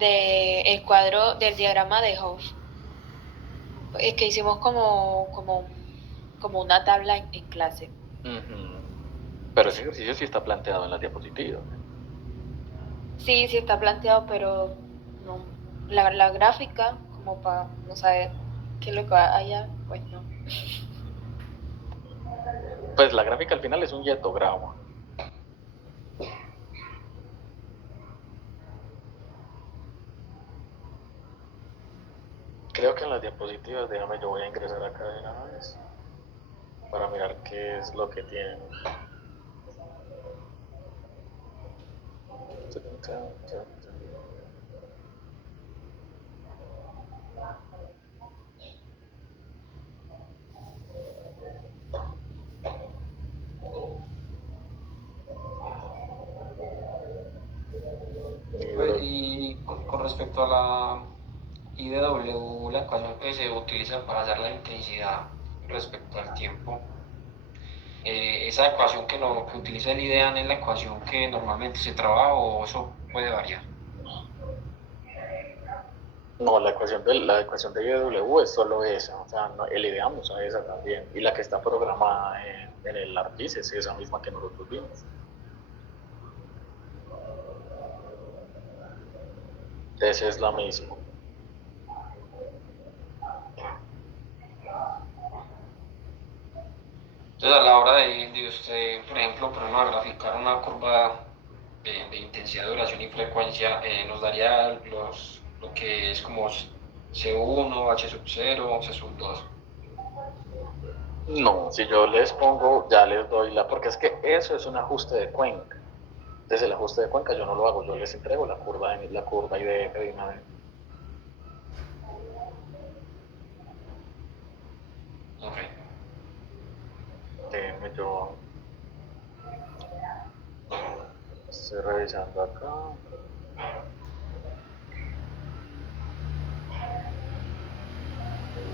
de el cuadro del diagrama de Hopf. Es que hicimos como una tabla en clase. Ujú. Pero ese ejercicio sí está planteado en las diapositivas. Sí, sí está planteado, pero no, la gráfica, como para no saber qué es lo que va allá, pues no. Pues la gráfica al final es un yetograma. Creo que en las diapositivas, déjame, yo voy a ingresar acá de una vez para mirar qué es lo que tiene. Y con respecto a la IDW, la ecuación que se utiliza para hacer la intensidad respecto al tiempo, esa ecuación que utiliza el IDEAN es la ecuación que normalmente se trabaja o eso puede variar. No, la ecuación de IW es solo esa, o sea, no, el IDEAM usa esa también, y la que está programada en el ARGIS es esa misma que nosotros vimos. Esa es la misma. Entonces, a la hora de usted, por ejemplo, ponernos a graficar una curva de intensidad, duración y frecuencia, nos daría lo que es como C1, H sub 0, C sub 2. No, si yo les pongo, ya les doy porque es que eso es un ajuste de cuenca. Desde el ajuste de cuenca yo no lo hago, yo les entrego la curva IDF de una vez. Ok. Déjenme, yo estoy revisando acá.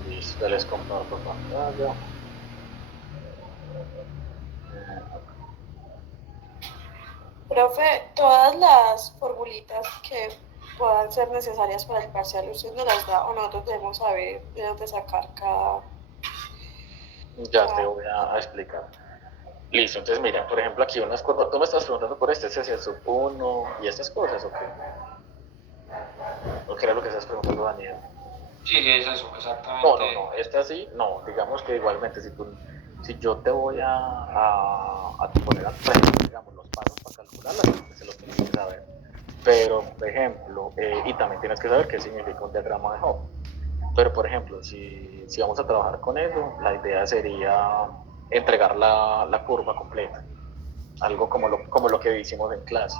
Listo, ya les comparto pantalla. Profe, todas las formulitas que puedan ser necesarias para el parcial, ¿usted nos las da o nosotros debemos saber de dónde sacar Ya te cada... voy a explicar. Listo, entonces mira, por ejemplo aquí unas curvas, tú me estás preguntando por este es el sub 1 y estas cosas, ¿o qué? ¿O qué era lo que estás preguntando, Daniel? Sí, es eso, No, no, exactamente. no, esta sí, no, digamos que igualmente si yo te voy a poner a digamos, los pasos para calcularlas, se los tienes que saber. Pero, por ejemplo, y también tienes que saber qué significa un diagrama de Hopf. Pero, por ejemplo, si vamos a trabajar con eso, la idea sería entregar la curva completa, algo como lo que hicimos en clase.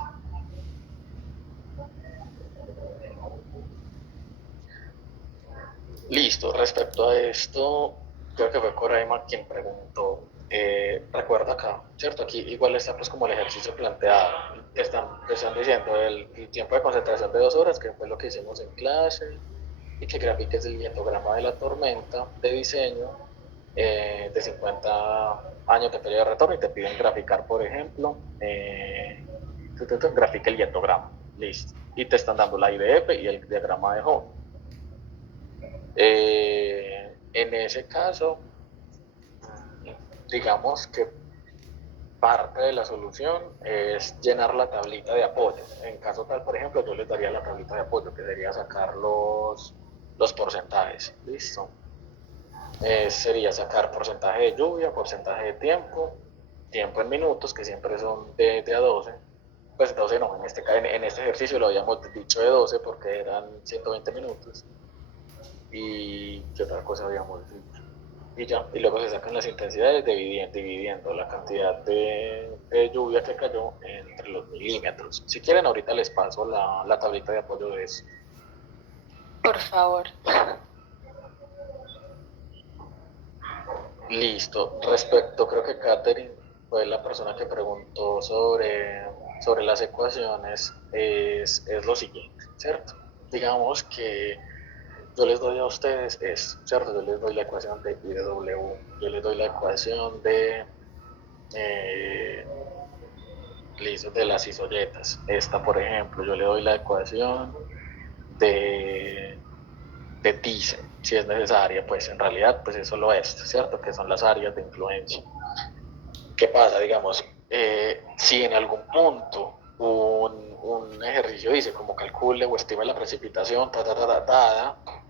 Listo, respecto a esto, creo que fue Coraima quien preguntó, recuerda acá, ¿cierto? Aquí igual está pues como el ejercicio planteado, te están diciendo el tiempo de concentración de 2 horas, que fue lo que hicimos en clase, y que grafiques el vientograma de la tormenta de diseño de 50 años de periodo de retorno, y te piden graficar, por ejemplo, grafica el vientograma, listo, y te están dando la IDF y el diagrama de Hopf. En ese caso, digamos que parte de la solución es llenar la tablita de apoyo. En caso tal, por ejemplo, yo les daría la tablita de apoyo, que sería sacar los porcentajes. Listo. Sería sacar porcentaje de lluvia, porcentaje de tiempo en minutos, que siempre son de a 12. Pues 12 no, en este ejercicio lo habíamos dicho de 12 porque eran 120 minutos. ¿Y qué otra cosa habíamos dicho? Y ya, y luego se sacan las intensidades dividiendo la cantidad de lluvia que cayó entre los milímetros. Si quieren, ahorita les paso la tablita de apoyo de eso. Por favor. Listo. Respecto, creo que Katherine fue la persona que preguntó sobre las ecuaciones, es lo siguiente, ¿cierto? Digamos que yo les doy a ustedes esto, ¿cierto? Yo les doy la ecuación de I de W, yo les doy la ecuación eh, listo, de las isoyetas. Esta, por ejemplo, yo le doy la ecuación de, de Thyssen, si es necesaria, pues en realidad pues eso lo es, ¿cierto? Que son las áreas de influencia. ¿Qué pasa? Digamos, si en algún punto un ejercicio dice como calcule o estime la precipitación,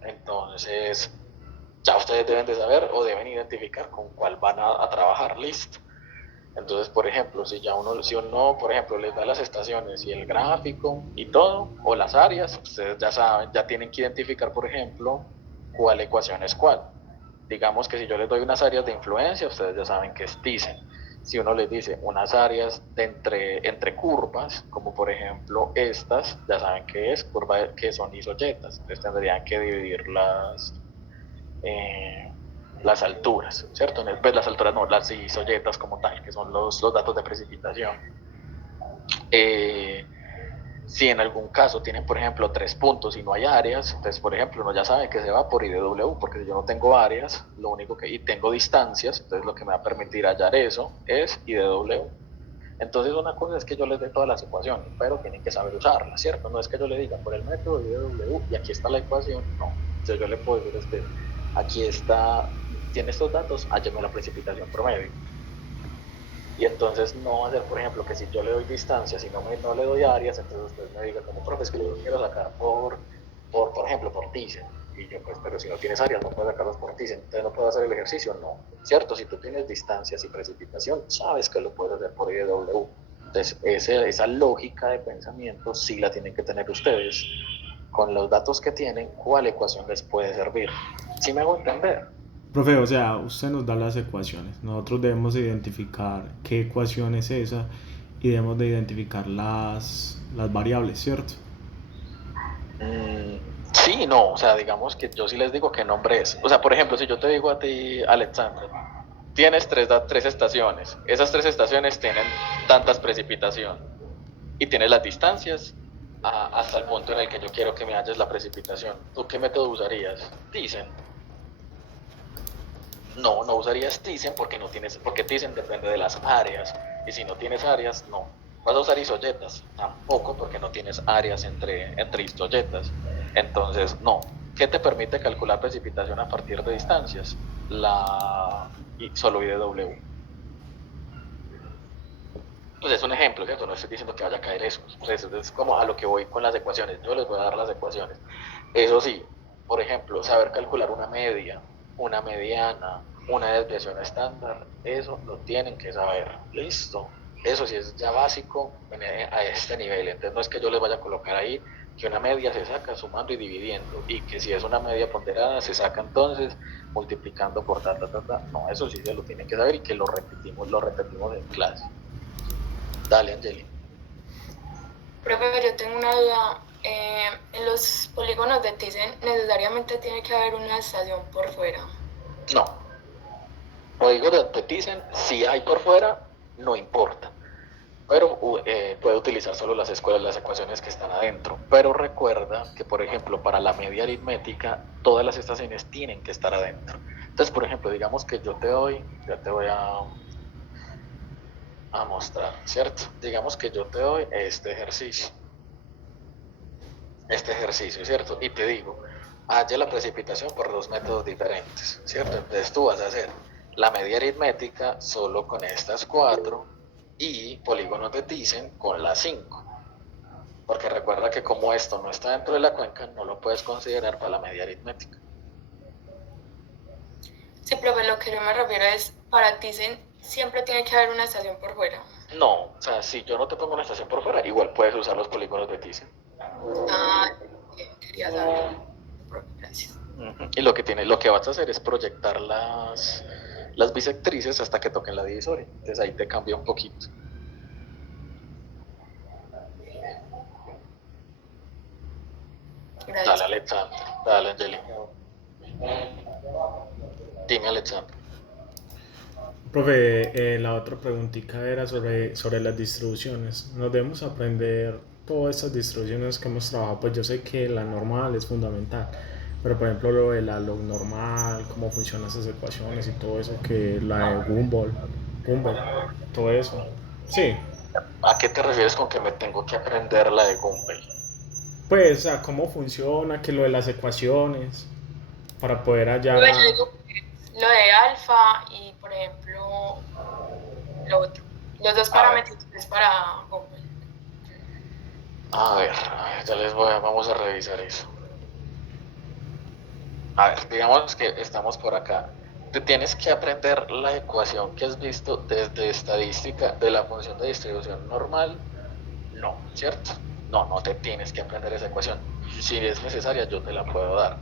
entonces ya ustedes deben de saber o deben identificar con cuál van a trabajar, listo. Entonces, por ejemplo, si uno, por ejemplo, les da las estaciones y el gráfico y todo, o las áreas, ustedes ya saben, ya tienen que identificar, por ejemplo, cuál ecuación es cuál. Digamos que si yo les doy unas áreas de influencia, ustedes ya saben que es Thyssen. Si uno les dice unas áreas de entre curvas, como por ejemplo estas, ya saben que son isoyetas. Entonces tendrían que dividir las alturas, ¿cierto? Pues las alturas no, las isoyetas como tal, que son los datos de precipitación. Si en algún caso tienen, por ejemplo, 3 puntos y no hay áreas, entonces, por ejemplo, uno ya sabe que se va por IDW, porque si yo no tengo áreas, y tengo distancias, entonces lo que me va a permitir hallar eso es IDW. Entonces, una cosa es que yo les dé todas las ecuaciones, pero tienen que saber usarlas, ¿cierto? No es que yo le diga por el método IDW y aquí está la ecuación, no. Entonces, yo le puedo decir, aquí está, tiene estos datos, hállame la precipitación promedio. Y entonces no va a ser, por ejemplo, que si yo le doy distancias y no le doy áreas, entonces usted me diga como, profe, es que yo lo quiero sacar por ejemplo, por Thyssen. Y yo, pues, pero si no tienes áreas, no puedes sacarlos por Thyssen. Entonces no puedo hacer el ejercicio, no. ¿Cierto? Si tú tienes distancias y precipitación, sabes que lo puedes hacer por IW. Entonces, esa lógica de pensamiento sí la tienen que tener ustedes. Con los datos que tienen, ¿cuál ecuación les puede servir? ¿Sí me hago entender? Profe, o sea, usted nos da las ecuaciones. Nosotros debemos de identificar qué ecuación es esa y debemos de identificar las variables, ¿cierto? Sí, no, o sea, digamos que yo sí les digo qué nombre es. O sea, por ejemplo, si yo te digo a ti, Alexandra, tienes tres estaciones, esas 3 estaciones tienen tantas precipitación y tienes las distancias hasta el punto en el que yo quiero que me halles la precipitación. ¿Tú qué método usarías? Dicen. No usarías Thyssen porque Thyssen depende de las áreas. Y si no tienes áreas, no. ¿Vas a usar isoyetas? Tampoco, porque no tienes áreas entre isoyetas. Entonces, no. ¿Qué te permite calcular precipitación a partir de distancias? Solo IDW. Pues es un ejemplo, ¿cierto? No estoy diciendo que vaya a caer eso. Pues es como a lo que voy con las ecuaciones. Yo les voy a dar las ecuaciones. Eso sí, por ejemplo, saber calcular una media, una mediana, una desviación estándar, eso lo tienen que saber. Listo. Eso sí es ya básico a este nivel. Entonces no es que yo les vaya a colocar ahí que una media se saca sumando y dividiendo, y que si es una media ponderada se saca entonces multiplicando por ta. No, eso sí se lo tienen que saber y que lo repetimos en clase. Dale, Angeli. Profe, yo tengo una duda. En los polígonos de Thyssen necesariamente tiene que haber una estación por fuera. No. Polígonos de Thyssen, si hay por fuera, no importa. Pero puede utilizar solo las ecuaciones que están adentro. Pero recuerda que, por ejemplo, para la media aritmética, todas las estaciones tienen que estar adentro. Entonces, por ejemplo, digamos que ya te voy a mostrar, ¿cierto? Digamos que yo te doy este ejercicio, ¿cierto? Y te digo, halla la precipitación por 2 métodos diferentes, ¿cierto? Entonces tú vas a hacer la media aritmética solo con estas 4 y polígonos de Thyssen con las 5. Porque recuerda que como esto no está dentro de la cuenca, no lo puedes considerar para la media aritmética. Sí, profe, lo que yo me refiero es, para Thyssen siempre tiene que haber una estación por fuera. No, o sea, si yo no te pongo una estación por fuera, igual puedes usar los polígonos de Thyssen. Quería saber. Gracias. Y lo que vas a hacer es proyectar las bisectrices hasta que toquen la divisoria. Entonces ahí te cambia un poquito. Gracias. Dale, Alexander. Dale, Angeli. Dime, Alexander. Profe, la otra preguntita era sobre las distribuciones. Nos debemos aprender todas estas distribuciones que hemos trabajado. Pues yo sé que la normal es fundamental, pero por ejemplo lo de la log normal, cómo funcionan esas ecuaciones y todo eso, que la de Gumbel, todo eso. Sí. ¿A qué te refieres con que me tengo que aprender la de Gumbel? Pues a cómo funciona, que lo de las ecuaciones, para poder hallar Pues yo digo que es lo de alfa y, por ejemplo, lo otro. Los dos A ver, parámetros es para Google. ya vamos a revisar eso. A ver, digamos que estamos por acá. Te tienes que aprender la ecuación que has visto desde estadística de la función de distribución normal. No, ¿cierto? No, no te tienes que aprender esa ecuación. Si es necesaria, yo te la puedo dar.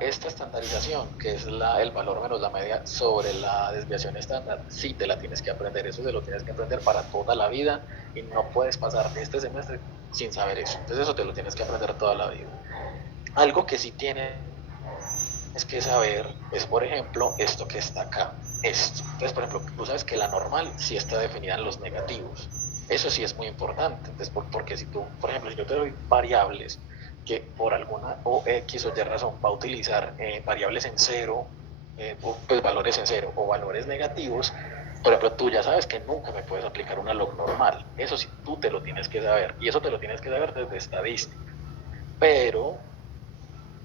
Esta estandarización, que es el valor menos la media sobre la desviación estándar, sí te la tienes que aprender. Eso se lo tienes que aprender para toda la vida y no puedes pasar este semestre sin saber eso. Entonces eso te lo tienes que aprender toda la vida. Algo que sí tienes que saber es, por ejemplo, esto que está acá. Esto. Entonces, por ejemplo, tú sabes que la normal sí está definida en los negativos. Eso sí es muy importante. Entonces, porque si tú, por ejemplo, si yo te doy variables que por alguna o X o Y razón va a utilizar variables en cero, pues valores en cero o valores negativos, por ejemplo, tú ya sabes que nunca me puedes aplicar una log normal. Eso sí, tú te lo tienes que saber. Y eso te lo tienes que saber desde estadística. Pero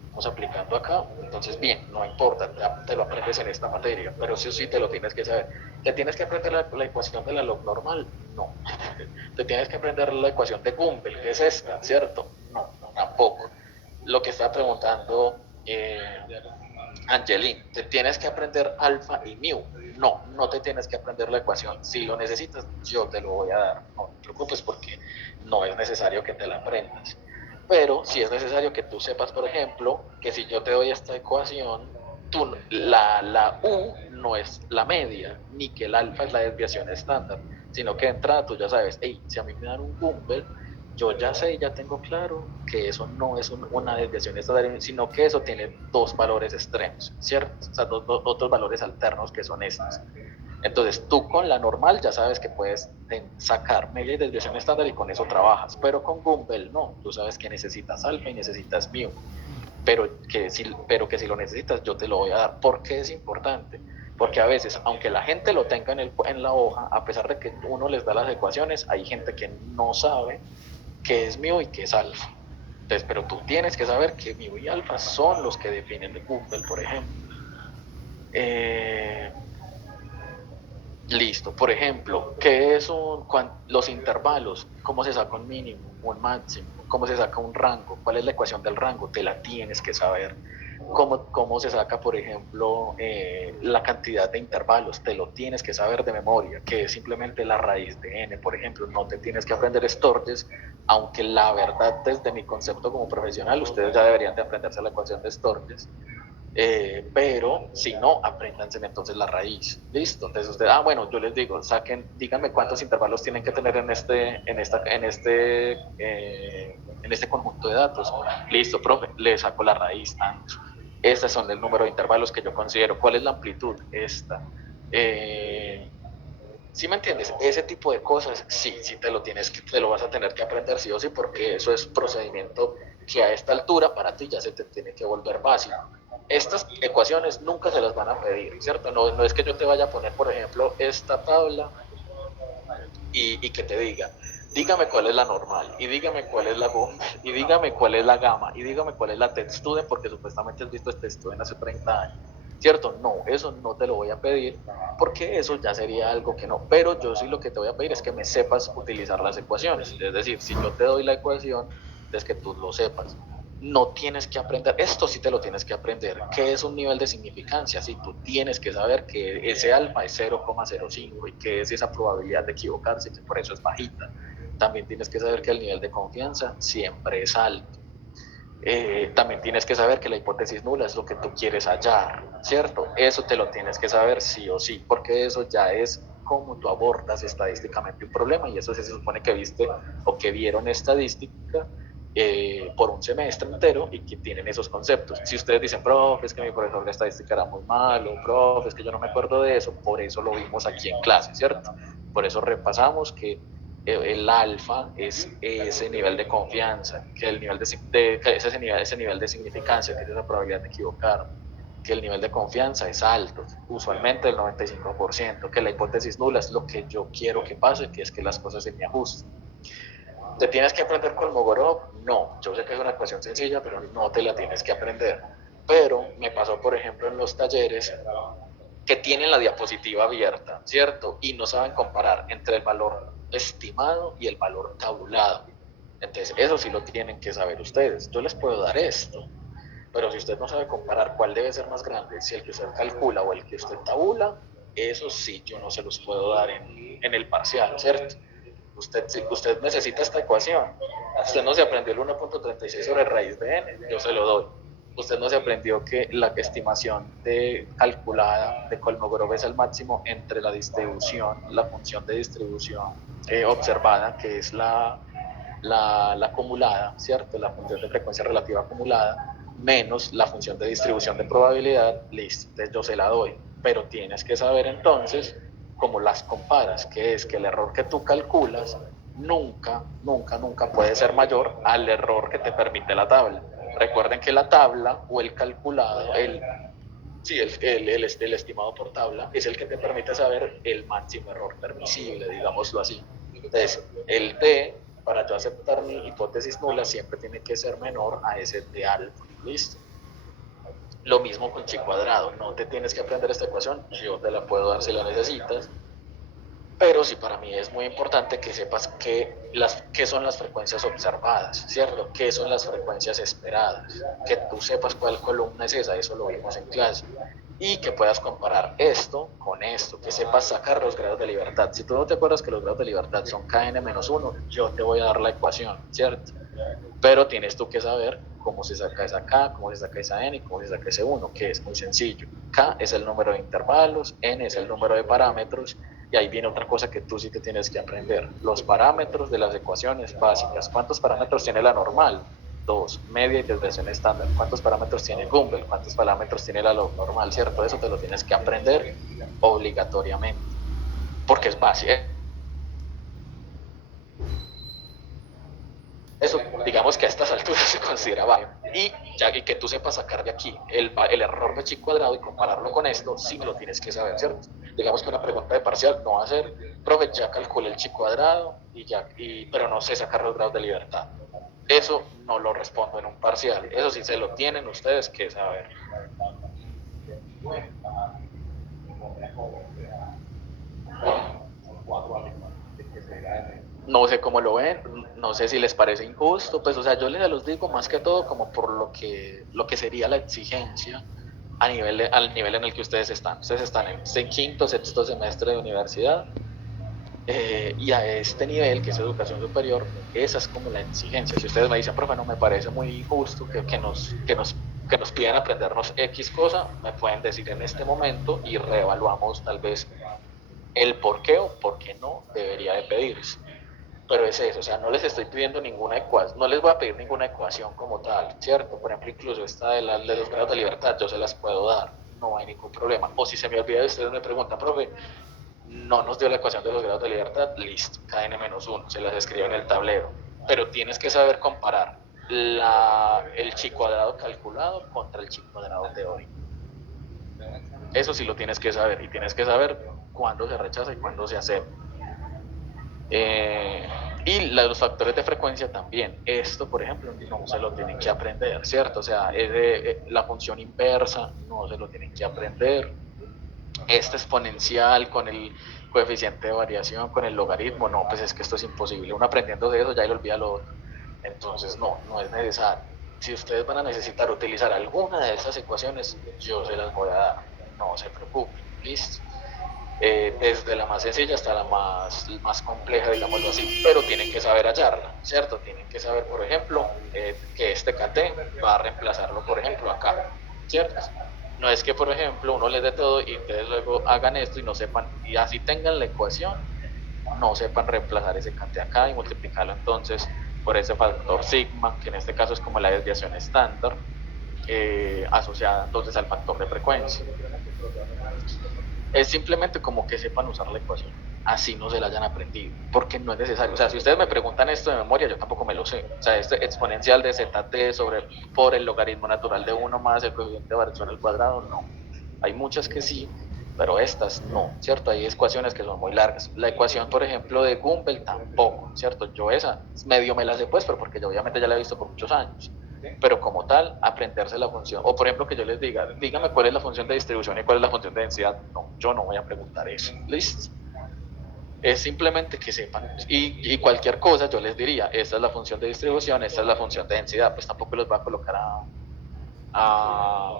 estamos aplicando acá, entonces bien, no importa, ya te lo aprendes en esta materia, pero sí te lo tienes que saber. ¿Te tienes que aprender la ecuación de la log normal? No. ¿Te tienes que aprender la ecuación de Gumbel, que es esta, cierto? No, tampoco. Lo que está preguntando Angelín, ¿te tienes que aprender alfa y mu? No, no te tienes que aprender la ecuación. Si lo necesitas, yo te lo voy a dar. No te preocupes porque no es necesario que te la aprendas. Pero si es necesario que tú sepas, por ejemplo, que si yo te doy esta ecuación, la U no es la media, ni que el alfa es la desviación estándar, sino que de entrada tú ya sabes, hey, si a mí me dan un Gumbel, yo ya sé, ya tengo claro que eso no es una desviación estándar, sino que eso tiene dos valores extremos, ¿cierto? O sea, otros valores alternos que son estos. Entonces, tú con la normal ya sabes que puedes sacar media y desviación estándar y con eso trabajas, pero con Gumbel no, tú sabes que necesitas alfa y necesitas mu, pero que si lo necesitas yo te lo voy a dar. ¿Por qué es importante? Porque a veces, aunque la gente lo tenga en la hoja, a pesar de que uno les da las ecuaciones, hay gente que no sabe qué es mu y qué es alfa. Entonces, pero tú tienes que saber que mu y alfa son los que definen el Gumbel, por ejemplo. Listo. Por ejemplo, ¿qué son los intervalos? ¿Cómo se saca un mínimo, un máximo? ¿Cómo se saca un rango? ¿Cuál es la ecuación del rango? Te la tienes que saber. ¿Cómo se saca, por ejemplo, la cantidad de intervalos? Te lo tienes que saber de memoria, que es simplemente la raíz de n, por ejemplo. No te tienes que aprender Sturges, aunque la verdad, desde mi concepto como profesional, ustedes ya deberían de aprenderse la ecuación de Sturges. Pero si no, apréndanse entonces la raíz. Listo. Entonces ustedes, bueno, yo les digo, díganme cuántos intervalos tienen que tener en este conjunto de datos. Listo, profe, le saco la raíz, tanto. Estos son el número de intervalos que yo considero. ¿Cuál es la amplitud? Esta. ¿Sí me entiendes? Ese tipo de cosas, sí te lo vas a tener que aprender sí o sí, porque eso es procedimiento que a esta altura para ti ya se te tiene que volver básico. Estas ecuaciones nunca se las van a pedir, ¿cierto? No es que yo te vaya a poner, por ejemplo, esta tabla y que te diga, dígame cuál es la normal, y dígame cuál es la bomba, y dígame cuál es la gamma, y dígame cuál es la TestStudent, porque supuestamente has visto TestStudent hace 30 años. ¿Cierto? No, eso no te lo voy a pedir porque eso ya sería algo que no. Pero yo sí lo que te voy a pedir es que me sepas utilizar las ecuaciones. Es decir, si yo te doy la ecuación, es que tú lo sepas. No tienes que aprender, esto sí te lo tienes que aprender. ¿Qué es un nivel de significancia? Si tú tienes que saber que ese alfa es 0,05 y que es esa probabilidad de equivocarse, que por eso es bajita. También tienes que saber que el nivel de confianza siempre es alto. También tienes que saber que la hipótesis nula es lo que tú quieres hallar, ¿cierto? Eso te lo tienes que saber sí o sí, porque eso ya es cómo tú abordas estadísticamente un problema y eso se supone que viste o que vieron estadística por un semestre entero y que tienen esos conceptos. Si ustedes dicen, profe, es que mi profesor de estadística era muy malo, profe, es que yo no me acuerdo de eso, por eso lo vimos aquí en clase, ¿cierto? Por eso repasamos que el alfa es ese nivel de confianza, que el nivel ese nivel de significancia, que es esa probabilidad de equivocar, que el nivel de confianza es alto, usualmente el 95%, que la hipótesis nula es lo que yo quiero que pase, que es que las cosas se me ajusten. ¿Te tienes que aprender Kolmogorov? No, yo sé que es una ecuación sencilla, pero no te la tienes que aprender. Pero me pasó, por ejemplo, en los talleres que tienen la diapositiva abierta, ¿cierto? Y no saben comparar entre el valor estimado y el valor tabulado. Entonces, eso sí lo tienen que saber ustedes. Yo les puedo dar esto, pero si usted no sabe comparar cuál debe ser más grande, si el que usted calcula o el que usted tabula, eso sí yo no se los puedo dar en el parcial, ¿cierto? Usted necesita esta ecuación. Usted no se aprendió el 1.36 sobre raíz de n, yo se lo doy. Usted no se aprendió que la estimación calculada de Kolmogorov es el máximo entre la distribución, la función de distribución observada, que es la acumulada, ¿cierto? La función de frecuencia relativa acumulada, menos la función de distribución de probabilidad, listo, entonces yo se la doy. Pero tienes que saber entonces cómo las comparas, que es que el error que tú calculas nunca puede ser mayor al error que te permite la tabla. Recuerden que la tabla o el calculado, el estimado por tabla, es el que te permite saber el máximo error permisible, digámoslo así. Entonces, el D, para yo aceptar mi hipótesis nula, siempre tiene que ser menor a ese D alfa. ¿Listo? Lo mismo con chi cuadrado. No te tienes que aprender esta ecuación, yo te la puedo dar si la necesitas. Pero sí, para mí es muy importante que sepas qué son las frecuencias observadas, ¿cierto? ¿Qué son las frecuencias esperadas? Que tú sepas cuál columna es esa, eso lo vimos en clase. Y que puedas comparar esto con esto, que sepas sacar los grados de libertad. Si tú no te acuerdas que los grados de libertad son kn-1, yo te voy a dar la ecuación, ¿cierto? Pero tienes tú que saber cómo se saca esa k, cómo se saca esa n y cómo se saca ese 1, que es muy sencillo. K es el número de intervalos, n es el número de parámetros, y ahí viene otra cosa que tú sí te tienes que aprender. Los parámetros de las ecuaciones básicas. ¿Cuántos parámetros tiene la normal? 2. Media y desviación estándar. ¿Cuántos parámetros tiene Gumbel? ¿Cuántos parámetros tiene la log normal? ¿Cierto? Eso te lo tienes que aprender obligatoriamente, porque es básico. Eso, digamos que a estas alturas se considera bajo. Y que tú sepas sacar de aquí el error de chi cuadrado y compararlo con esto, sí lo tienes que saber, ¿cierto? Digamos que una pregunta de parcial no va a ser, profe, ya calculé el chi cuadrado, pero no sé sacar los grados de libertad. Eso no lo respondo en un parcial. Eso sí se lo tienen ustedes que saber. No sé cómo lo ven, no sé si les parece injusto, pues o sea, yo les los digo más que todo como por lo que sería la exigencia al nivel en el que ustedes están. Ustedes están en quinto, sexto semestre de universidad, y a este nivel, que es educación superior, esa es como la exigencia. Si ustedes me dicen, profe, no me parece muy injusto que nos pidan aprendernos X cosa, me pueden decir en este momento y reevaluamos tal vez el por qué o por qué no debería de pedirse. Pero es eso, o sea, no les estoy pidiendo ninguna ecuación, no les voy a pedir ninguna ecuación como tal, ¿cierto? Por ejemplo, incluso esta de los grados de libertad, yo se las puedo dar, no hay ningún problema. O si se me olvida, ustedes me preguntan, profe, no nos dio la ecuación de los grados de libertad, listo, kn-1, se las escribo en el tablero. Pero tienes que saber comparar el chi cuadrado calculado contra el chi cuadrado teórico. Eso sí lo tienes que saber, y tienes que saber cuándo se rechaza y cuándo se acepta. Y los factores de frecuencia también. Esto, por ejemplo, no se lo tienen que aprender, ¿cierto? O sea, la función inversa no se lo tienen que aprender. Este exponencial con el coeficiente de variación, con el logaritmo, no, pues es que esto es imposible. Uno aprendiendo de eso ya le olvida lo otro. Entonces, no es necesario. Si ustedes van a necesitar utilizar alguna de estas ecuaciones, yo se las voy a dar. No se preocupen, listo. Desde la más sencilla hasta la más compleja, digámoslo así, pero tienen que saber hallarla, ¿cierto? Tienen que saber, por ejemplo, que este KT va a reemplazarlo, por ejemplo, acá, ¿cierto? No es que, por ejemplo, uno les dé todo y ustedes luego hagan esto y no sepan, y así tengan la ecuación, no sepan reemplazar ese KT acá y multiplicarlo entonces por ese factor sigma, que en este caso es como la desviación estándar, asociada entonces al factor de frecuencia. Es simplemente como que sepan usar la ecuación, así no se la hayan aprendido, porque no es necesario. O sea, si ustedes me preguntan esto de memoria, yo tampoco me lo sé. O sea, este exponencial de ZT por el logaritmo natural de 1 más el coeficiente de variación al cuadrado, no. Hay muchas que sí, pero estas no, ¿cierto? Hay ecuaciones que son muy largas. La ecuación, por ejemplo, de Gumbel tampoco, ¿cierto? Yo esa medio me la sé pues, pero porque yo obviamente ya la he visto por muchos años. Pero como tal, aprenderse la función, o por ejemplo que yo les diga, dígame cuál es la función de distribución y cuál es la función de densidad, no, yo no voy a preguntar eso, ¿listo? Es simplemente que sepan, y cualquier cosa yo les diría, esta es la función de distribución, esta es la función de densidad, pues tampoco los va a colocar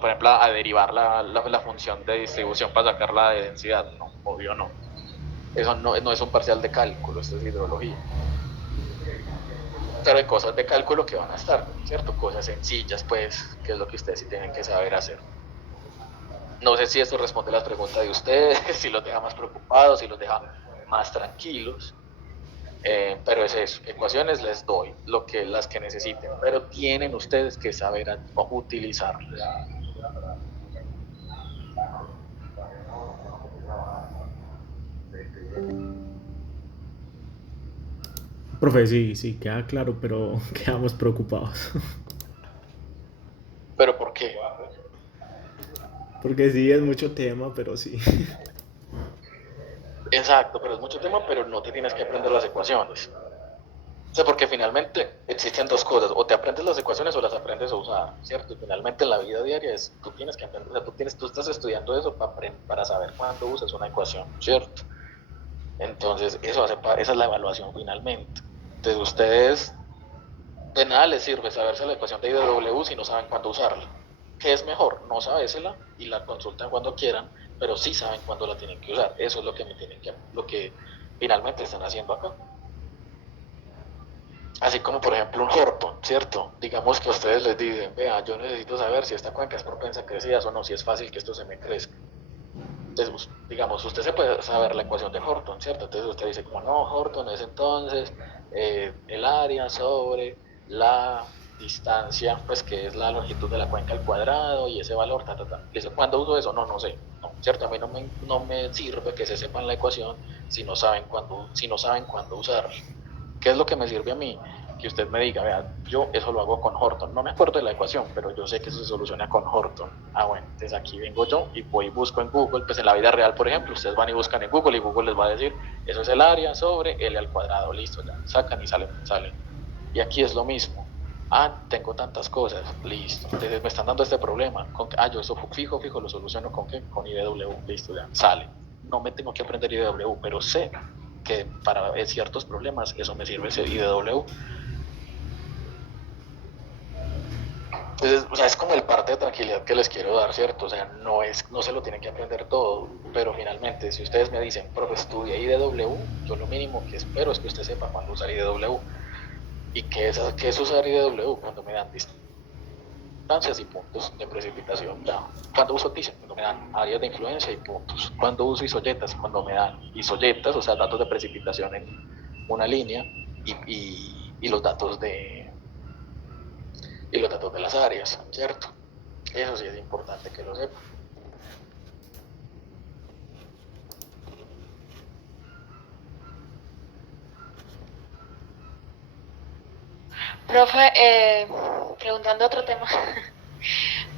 por ejemplo, a derivar la función de distribución para sacar la de densidad, no, obvio no. Eso no es un parcial de cálculo, esto es hidrología. Pero hay cosas de cálculo que van a estar, ¿cierto? Cosas sencillas, pues, que es lo que ustedes sí tienen que saber hacer. No sé si esto responde a las preguntas de ustedes, si los deja más preocupados, si los deja más tranquilos. Pero es eso, ecuaciones les doy las que necesiten, pero tienen ustedes que saber utilizarlas. Profe, sí, sí, queda claro, pero quedamos preocupados. ¿Pero por qué? Porque sí, es mucho tema, pero sí. Exacto, pero es mucho tema, pero no te tienes que aprender las ecuaciones. O sea, porque finalmente existen dos cosas, o te aprendes las ecuaciones o las aprendes a usar, ¿cierto? Y finalmente en la vida diaria tú tienes que aprender, o sea, tú estás estudiando eso para saber cuándo usas una ecuación, ¿cierto? Entonces, esa es la evaluación finalmente. Entonces, ustedes de nada les sirve saberse la ecuación de I de W si no saben cuándo usarla. ¿Qué es mejor? No sabérsela y la consultan cuando quieran, pero sí saben cuándo la tienen que usar. Eso es lo que finalmente están haciendo acá. Así como por ejemplo un Horton, ¿cierto? Digamos que a ustedes les dicen, vea, yo necesito saber si esta cuenca es propensa a crecidas o no, si es fácil que esto se me crezca. Entonces, digamos, usted se puede saber la ecuación de Horton, ¿cierto? Entonces usted dice, como no, Horton es entonces el área sobre la distancia, pues que es la longitud de la cuenca al cuadrado y ese valor, ta, ta, ta. ¿Cuándo uso eso? No, no sé. No, ¿cierto? A mí no me sirve que se sepan la ecuación si no saben cuándo usarla. ¿Qué es lo que me sirve a mí? Que usted me diga, vea, yo eso lo hago con Horton. No me acuerdo de la ecuación, pero yo sé que eso se soluciona con Horton. Ah, bueno, entonces aquí vengo yo y voy y busco en Google, pues en la vida real, por ejemplo, ustedes van y buscan en Google y Google les va a decir, eso es el área sobre L al cuadrado, listo, ya, sacan y salen. Y aquí es lo mismo. Ah, tengo tantas cosas, listo. Entonces me están dando este problema. Yo eso fijo, lo soluciono con qué? Con IDW, listo, ya, sale. No me tengo que aprender IDW, pero sé que para ciertos problemas eso me sirve ese IDW. Entonces, o sea, es como el parte de tranquilidad que les quiero dar, ¿cierto? O sea, no se lo tienen que aprender todo, pero finalmente, si ustedes me dicen, profe, estudia IDW, yo lo mínimo que espero es que usted sepa cuándo usar IDW. ¿Y qué es usar IDW? Cuando me dan distancias y puntos de precipitación. Ya. Cuando uso TISA, cuando me dan áreas de influencia y puntos. Cuando uso isoyetas, cuando me dan isoyetas, o sea, datos de precipitación en una línea y los datos de las áreas, ¿cierto? Eso sí es importante que lo sepan. Profe, preguntando otro tema,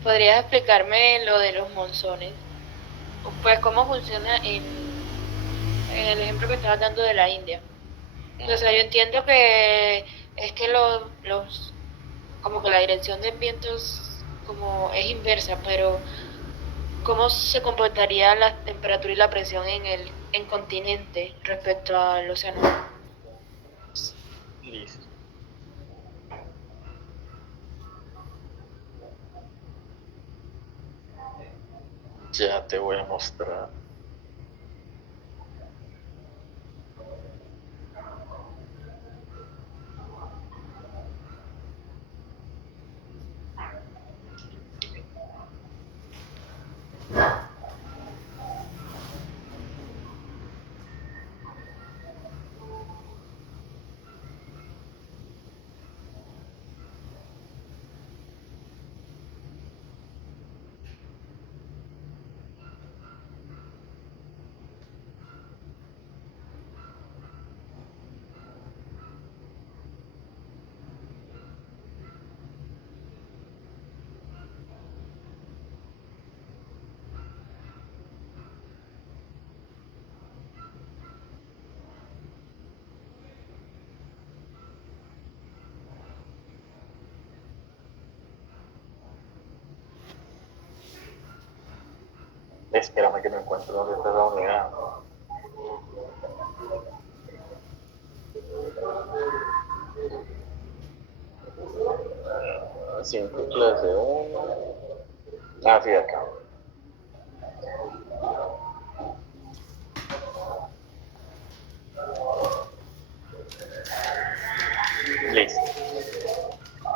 ¿podrías explicarme lo de los monzones? Pues cómo funciona en el ejemplo que estabas dando de la India. O sea, yo entiendo que es que como que la dirección de vientos como es inversa, pero ¿cómo se comportaría la temperatura y la presión en continente respecto al océano? Listo. Ya te voy a mostrar. Espérame que no encuentro dónde está esa unidad. Cinco clase 1. Ah, sí, acá. Listo.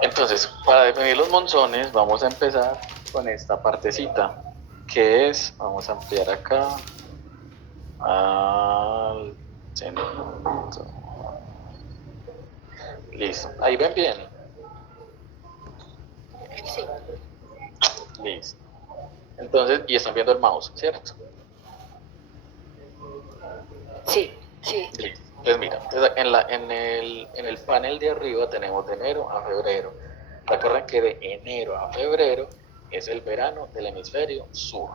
Entonces, para definir los monzones, vamos a empezar con esta partecita, que es, vamos a ampliar acá al centro. Listo. Ahí ven bien. Sí. Listo. Entonces, y están viendo el mouse, ¿cierto? Sí, sí. Listo. Entonces, mira, en el panel de arriba tenemos de enero a febrero. Recuerden que de enero a febrero es el verano del hemisferio sur.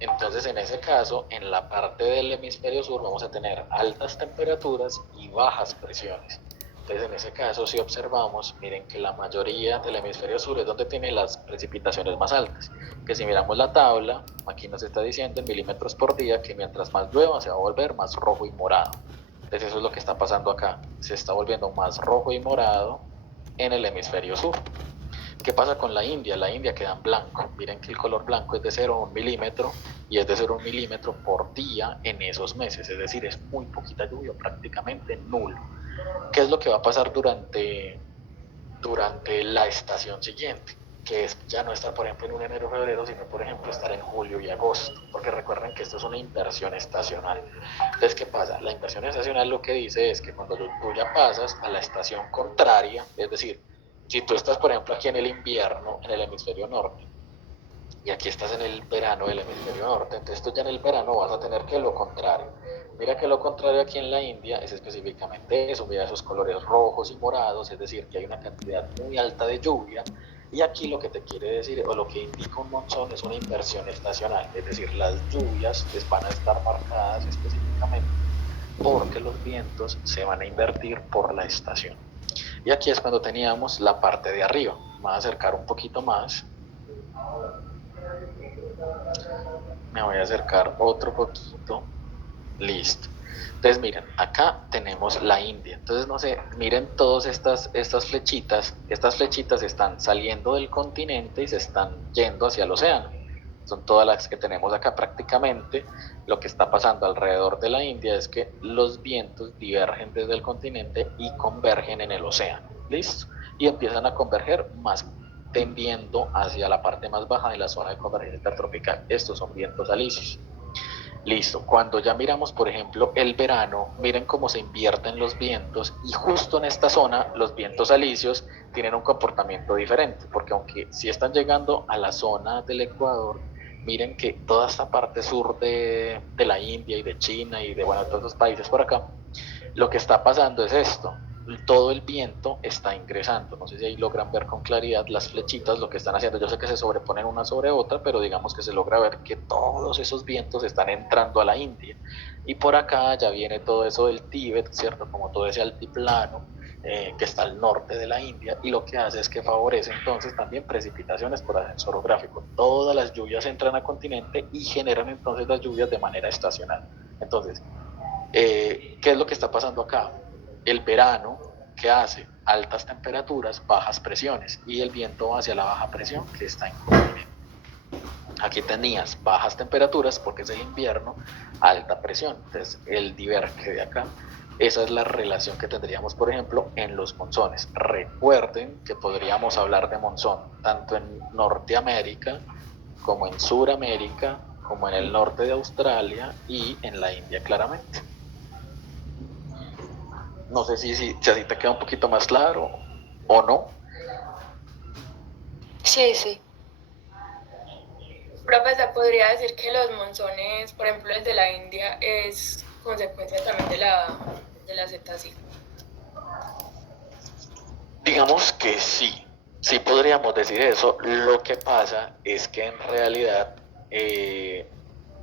Entonces, en ese caso, en la parte del hemisferio sur vamos a tener altas temperaturas y bajas presiones. Entonces, en ese caso, si observamos, miren que la mayoría del hemisferio sur es donde tiene las precipitaciones más altas. Que si miramos la tabla, aquí nos está diciendo en milímetros por día que mientras más llueva se va a volver más rojo y morado. Entonces, eso es lo que está pasando acá. Se está volviendo más rojo y morado en el hemisferio sur. ¿Qué pasa con la India? La India queda en blanco. Miren que el color blanco es de 0 a 1 milímetro y es de 0 a 1 milímetro por día en esos meses. Es decir, es muy poquita lluvia, prácticamente nulo. ¿Qué es lo que va a pasar durante la estación siguiente? Que es ya no estar, por ejemplo, en un enero o febrero, sino, por ejemplo, estar en julio y agosto. Porque recuerden que esto es una inversión estacional. Entonces, ¿qué pasa? La inversión estacional lo que dice es que cuando tú ya pasas a la estación contraria, es decir, si tú estás, por ejemplo, aquí en el invierno, en el hemisferio norte, y aquí estás en el verano del hemisferio norte, entonces tú ya en el verano vas a tener que lo contrario. Mira que lo contrario aquí en la India es específicamente eso, mira esos colores rojos y morados, es decir, que hay una cantidad muy alta de lluvia, y aquí lo que te quiere decir, o lo que indica un monzón, es una inversión estacional, es decir, las lluvias van a estar marcadas específicamente porque los vientos se van a invertir por la estación. Y aquí es cuando teníamos la parte de arriba. Me voy a acercar un poquito más. Me voy a acercar otro poquito. Listo. Entonces miren, acá tenemos la India. Entonces no sé, miren todas estas flechitas. Estas flechitas están saliendo del continente y se están yendo hacia el océano. Son todas las que tenemos acá prácticamente. Lo que está pasando alrededor de la India es que los vientos divergen desde el continente y convergen en el océano. ¿Listo? Y empiezan a converger más tendiendo hacia la parte más baja de la zona de convergencia intertropical. Estos son vientos alisios. Listo, cuando ya miramos, por ejemplo, el verano, miren cómo se invierten los vientos y justo en esta zona los vientos alisios tienen un comportamiento diferente, porque aunque sí están llegando a la zona del Ecuador, miren que toda esta parte sur de la India y de China y de, bueno, todos los países por acá, lo que está pasando es esto, todo el viento está ingresando. No sé si ahí logran ver con claridad las flechitas, lo que están haciendo. Yo sé que se sobreponen una sobre otra, pero digamos que se logra ver que todos esos vientos están entrando a la India. Y por acá ya viene todo eso del Tíbet, ¿cierto? Como todo ese altiplano que está al norte de la India, y lo que hace es que favorece entonces también precipitaciones por ascenso orográfico. Todas las lluvias entran al continente y generan entonces las lluvias de manera estacional. Entonces, ¿qué es lo que está pasando acá? El verano, ¿qué hace? Altas temperaturas, bajas presiones, y el viento va hacia la baja presión que está en continente. Aquí tenías bajas temperaturas porque es el invierno, alta presión, entonces el diverge de acá. Esa es la relación que tendríamos, por ejemplo, en los monzones. Recuerden que podríamos hablar de monzón tanto en Norteamérica como en Suramérica, como en el norte de Australia y en la India claramente. No sé si así te queda un poquito más claro o no. Sí, sí. Profesor, podría decir que los monzones, por ejemplo el de la India, es consecuencia también de la cetacea. Digamos que sí podríamos decir eso. Lo que pasa es que en realidad,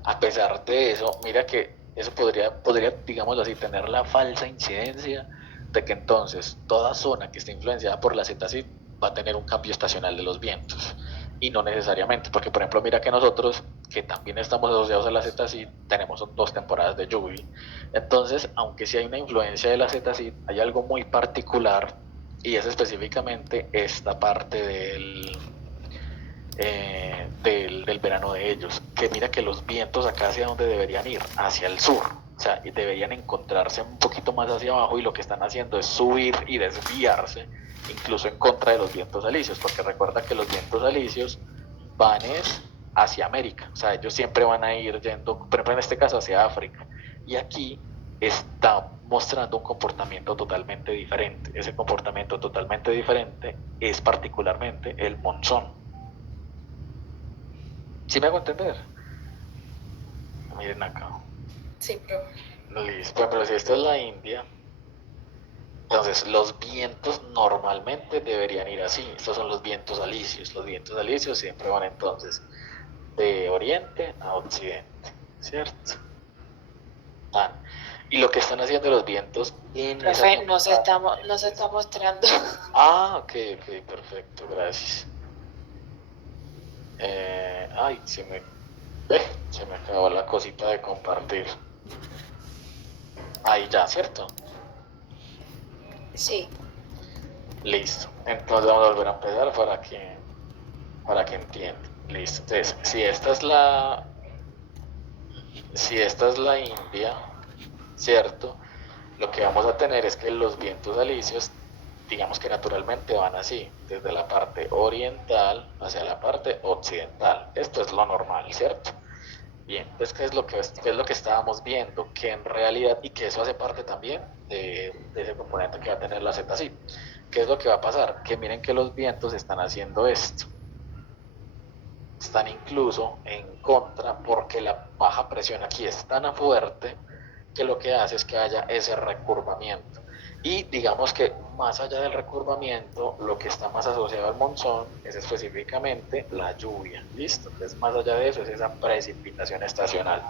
a pesar de eso, mira que eso podría, digámoslo así, tener la falsa incidencia de que entonces toda zona que esté influenciada por la cetacea va a tener un cambio estacional de los vientos. Y no necesariamente, porque por ejemplo, mira que nosotros que también estamos asociados a la ZCID, tenemos 2 temporadas de lluvia. Entonces, aunque sí hay una influencia de la ZCID, hay algo muy particular, y es específicamente esta parte del verano de ellos, que mira que los vientos acá hacia donde deberían ir, hacia el sur, o sea, deberían encontrarse un poquito más hacia abajo, y lo que están haciendo es subir y desviarse, incluso en contra de los vientos alisios, porque recuerda que los vientos alisios van hacia América, o sea, ellos siempre van a ir yendo, por ejemplo en este caso hacia África, y aquí está mostrando un comportamiento totalmente diferente. Ese comportamiento totalmente diferente es particularmente el monzón. ¿Sí me hago entender? Miren acá. Sí, profe. Listo. Por ejemplo, si esta es la India, entonces los vientos normalmente deberían ir así. Estos son los vientos alisios. Los vientos alisios siempre van entonces de oriente a occidente, ¿cierto? Y lo que están haciendo los vientos en Profe, esa... nos está mostrando. Ok, perfecto, gracias. Se me acabó la cosita de compartir. Ahí ya, ¿cierto? Sí. Listo. Entonces vamos a volver a empezar para que entiendan. Listo. Entonces, si esta es la India, ¿cierto? Lo que vamos a tener es que los vientos alisios, digamos que naturalmente van así, desde la parte oriental hacia la parte occidental. Esto es lo normal, ¿cierto? Bien, pues ¿qué es lo que estábamos viendo? Que en realidad, y que eso hace parte también de ese componente que va a tener la ZCID. ¿Qué es lo que va a pasar? Que miren que los vientos están haciendo esto. Están incluso en contra, porque la baja presión aquí es tan fuerte que lo que hace es que haya ese recurvamiento. Y digamos que más allá del recurvamiento, lo que está más asociado al monzón es específicamente la lluvia, ¿listo? Entonces, más allá de eso es esa precipitación estacional.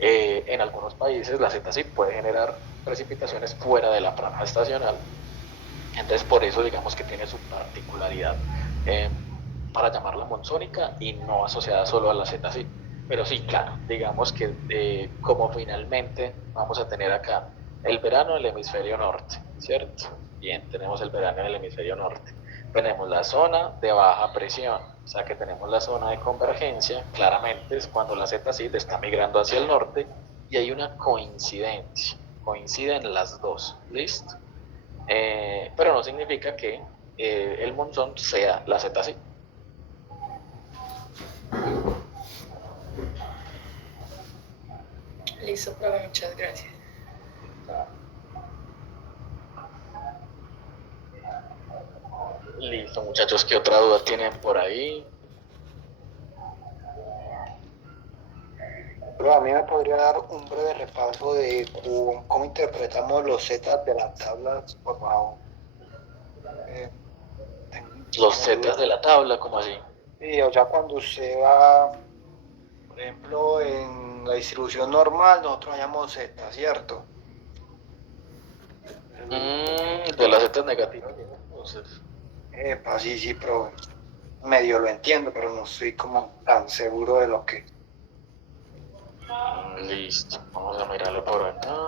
En algunos países la ZCID puede generar precipitaciones fuera de la franja estacional, entonces por eso digamos que tiene su particularidad para llamarla monzónica y no asociada solo a la ZCID. Pero sí, claro, digamos que como finalmente vamos a tener acá el verano en el hemisferio norte, ¿cierto? Bien, tenemos el verano en el hemisferio norte. Tenemos la zona de baja presión, o sea que tenemos la zona de convergencia, claramente es cuando la ZCID está migrando hacia el norte, y hay una coincidencia, coinciden las dos, ¿listo? Pero no significa que el monzón sea la ZCID. Listo, profe, muchas gracias. Listo, muchachos, ¿qué otra duda tienen por ahí? Pero a mí me podría dar un breve repaso de cómo interpretamos los zetas de las tablas, por favor. Los zetas de la tabla, ¿cómo así? Sí, o sea, cuando usted va, por ejemplo, en la distribución normal, nosotros hallamos zetas, ¿cierto? De las zetas negativas, entonces. Sí, pero medio lo entiendo, pero no estoy como tan seguro de lo que... Listo, vamos a mirarlo por acá.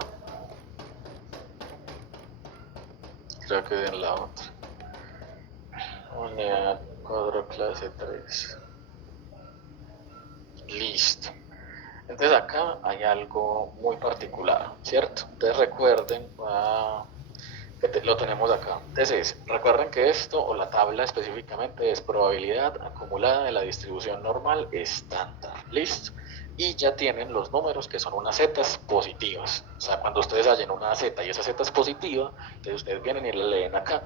Creo que en la otra. Unidad cuadro clase 3. Listo. Entonces acá hay algo muy particular, ¿cierto? Entonces recuerden que lo tenemos acá. Entonces recuerden que esto, o la tabla específicamente, es probabilidad acumulada de la distribución normal estándar. ¿Listo? Y ya tienen los números que son unas zetas positivas. O sea, cuando ustedes hallen una zeta y esa zeta es positiva, entonces ustedes vienen y la leen acá.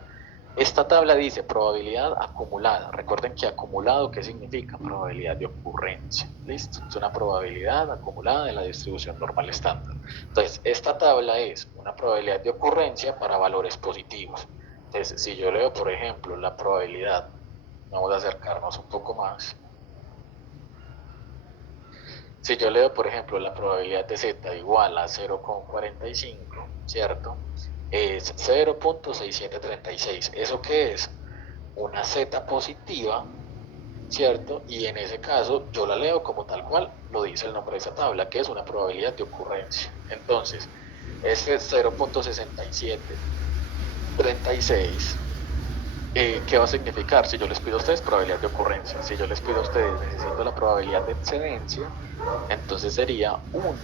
Esta tabla dice probabilidad acumulada. Recuerden que acumulado, ¿qué significa? Probabilidad de ocurrencia. ¿Listo? Es una probabilidad acumulada de la distribución normal estándar. Entonces, esta tabla es una probabilidad de ocurrencia para valores positivos. Entonces, si yo leo, por ejemplo, la probabilidad, vamos a acercarnos un poco más. Si yo leo, por ejemplo, la probabilidad de z igual a 0,45, ¿cierto? Es 0.6736. ¿Eso qué es? Una z positiva ¿cierto? Y en ese caso yo la leo como tal cual lo dice el nombre de esa tabla, que es una probabilidad de ocurrencia. Entonces, este 0.6736, ¿qué va a significar? Si yo les pido a ustedes probabilidad de ocurrencia, si yo les pido a ustedes necesito la probabilidad de excedencia, entonces sería 1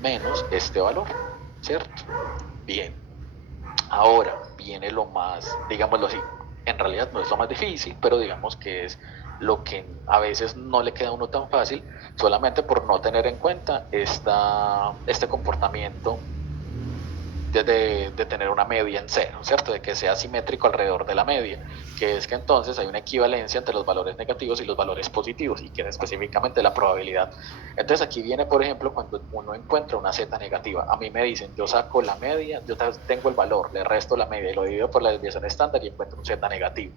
menos este valor, ¿cierto? Bien, ahora viene lo más, digámoslo así, en realidad no es lo más difícil, pero digamos que es lo que a veces no le queda a uno tan fácil, solamente por no tener en cuenta este comportamiento de tener una media en cero, ¿cierto? De que sea simétrico alrededor de la media, que es que entonces hay una equivalencia entre los valores negativos y los valores positivos, y que es específicamente la probabilidad. Entonces aquí viene, por ejemplo, cuando uno encuentra una z negativa. A mí me dicen, yo saco la media, yo tengo el valor, le resto la media y lo divido por la desviación estándar y encuentro un z negativo.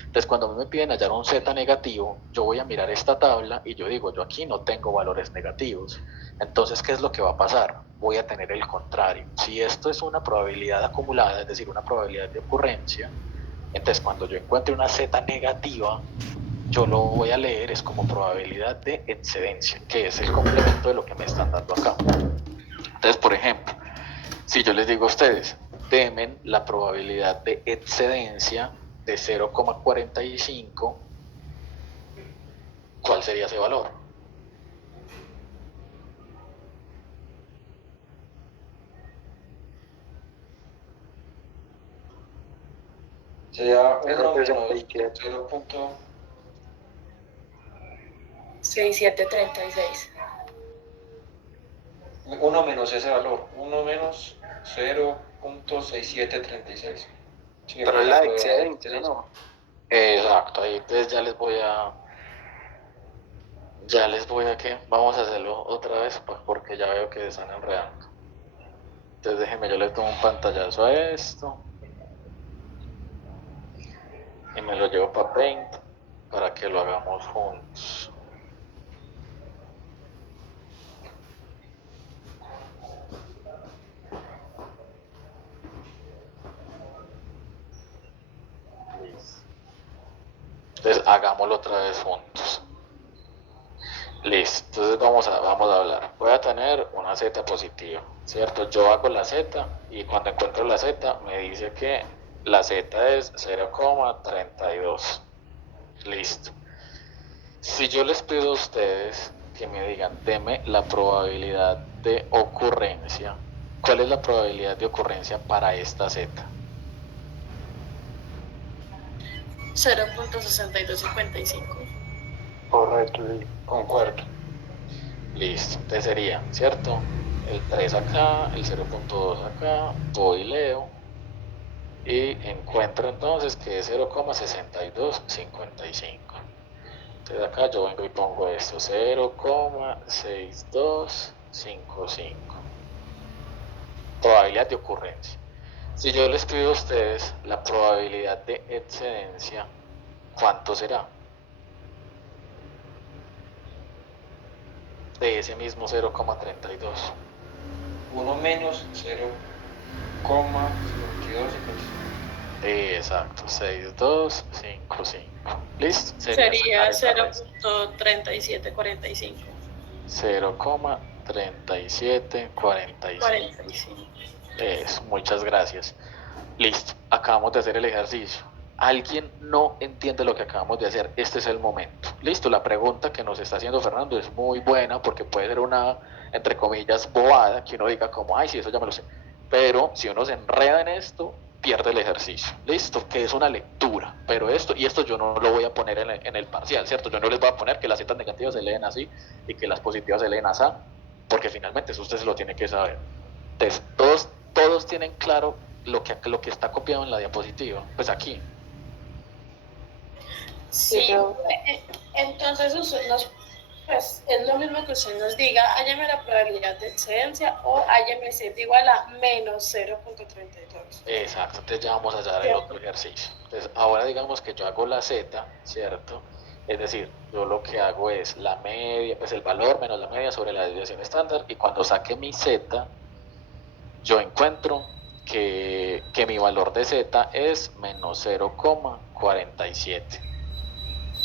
Entonces, cuando me piden hallar un z negativo, yo voy a mirar esta tabla y yo digo, yo aquí no tengo valores negativos. Entonces, ¿qué es lo que va a pasar? Voy a tener el contrario. Si esto es una probabilidad acumulada, es decir, una probabilidad de ocurrencia, entonces cuando yo encuentre una z negativa, yo lo voy a leer es como probabilidad de excedencia, que es el complemento de lo que me están dando acá. Entonces, por ejemplo, si yo les digo a ustedes, denme la probabilidad de excedencia de 0,45, ¿cuál sería ese valor? Sería 1 menos 6736. 1 menos ese valor, 1 menos 0.6736. Sí, Pero es la excedencia, ¿no? Exacto, ahí entonces ya les voy a que vamos a hacerlo otra vez porque ya veo que están enredando. Entonces déjenme, yo le tomo un pantallazo a esto y me lo llevo para Paint para que lo hagamos juntos. Entonces hagámoslo otra vez juntos. Listo, entonces vamos a hablar. Voy a tener una z positiva, ¿cierto? Yo hago la z y cuando encuentro la z me dice que la z es 0,32. Listo. Si yo les pido a ustedes que me digan, deme la probabilidad de ocurrencia, ¿cuál es la probabilidad de ocurrencia para esta z? 0.6255. Correcto, sí. Concuerdo. Listo, entonces sería, ¿cierto? El 3 acá, el 0.2 acá, voy y leo y encuentro entonces que es 0,6255. Entonces acá yo vengo y pongo esto, 0,6255. Probabilidad de ocurrencia. Si yo les pido a ustedes la probabilidad de excedencia, ¿cuánto será? De ese mismo 0,32. 1 menos 0,5255. Exacto, 6255. ¿Listo? Sería 0.3745. 0,3745. 45. Eso, muchas gracias. Listo, acabamos de hacer el ejercicio. ¿Alguien no entiende lo que acabamos de hacer? Este es el momento. Listo, la pregunta que nos está haciendo Fernando es muy buena porque puede ser una, entre comillas, bobada, que uno diga como, ay, sí, eso ya me lo sé. Pero si uno se enreda en esto, pierde el ejercicio. Listo, que es una lectura. Pero esto yo no lo voy a poner en el parcial, ¿cierto? Yo no les voy a poner que las zetas negativas se leen así y que las positivas se leen así, porque finalmente eso usted se lo tiene que saber. Entonces, todos tienen claro lo que está copiado en la diapositiva. Pues aquí. Sí, entonces usted pues es lo mismo que usted nos diga, hállame la probabilidad de excedencia o hállame z igual a menos 0.32. Exacto, entonces ya vamos a hallar el otro ejercicio. Entonces ahora digamos que yo hago la z, ¿cierto? Es decir, yo lo que hago es la media, pues el valor menos la media sobre la desviación estándar, y cuando saque mi z, yo encuentro que mi valor de z es menos 0,47.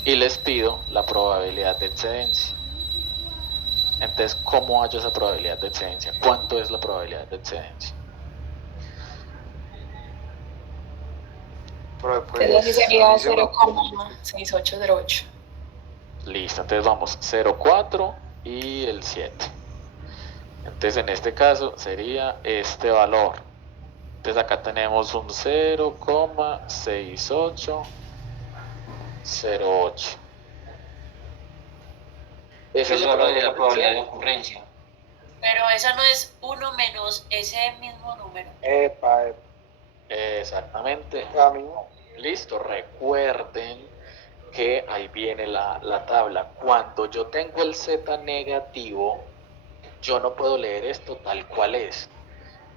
y les pido la probabilidad de excedencia. Entonces, ¿cómo hallo esa probabilidad de excedencia? ¿Cuánto es la probabilidad de excedencia? Pero Entonces sí pues a sería mí se me ocurre. 0,6808. Listo, entonces vamos 0,4 y el 7. Entonces en este caso sería este valor. Entonces acá tenemos un 0,6808. Esa es Eso la habla de probabilidad la de probabilidad de excedencia. ocurrencia. Pero esa no es uno menos ese mismo número. Epa, Exactamente. a mí no. Listo, recuerden que ahí viene la tabla. Cuando yo tengo el z negativo, yo no puedo leer esto tal cual es.